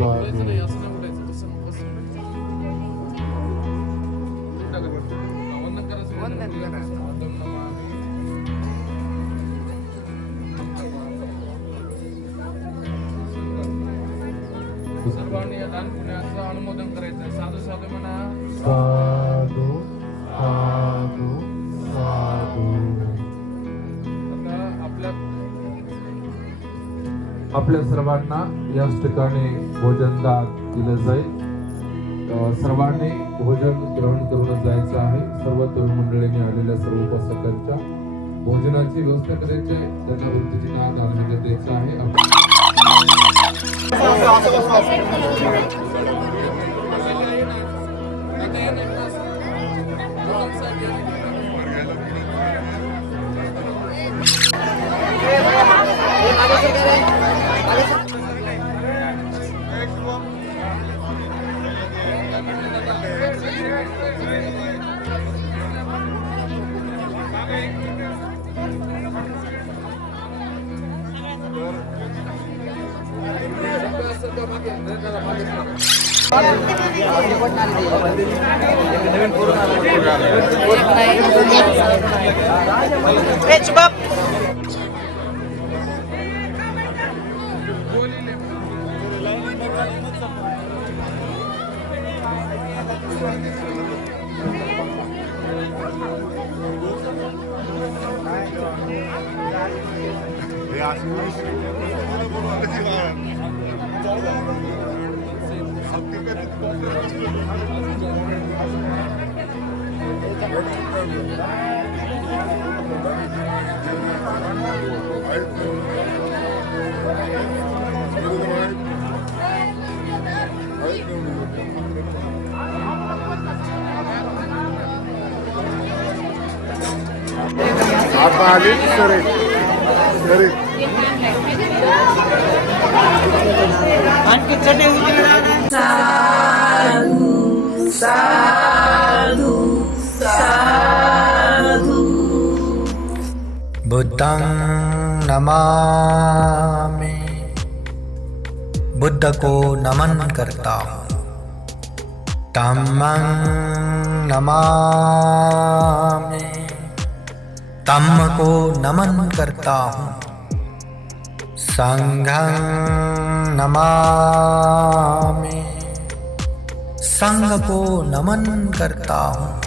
सर्वांनी या दान पुण्याचं अनुमोदन करायचं। साधू साधू म्हणा। साधु साधु साधु। आपल्या सर्वांना याच ठिकाणी भोजन दान दिलं जाईल। सर्वांनी भोजन ग्रहण करूनच जायचं आहे। सर्व तरुण मंडळींनी आलेल्या सर्व उपासकांच्या भोजनाची व्यवस्था करायची आहे, त्यांना वृत्तीची दान द्यायचं आहे। आता आली सरे सरे बुद्धं नमामि बुद्ध को नमन करता हूँ धम्मं नमामि धम्म को नमन करता हूँ संघं नमामि संघ को नमन करता हूँ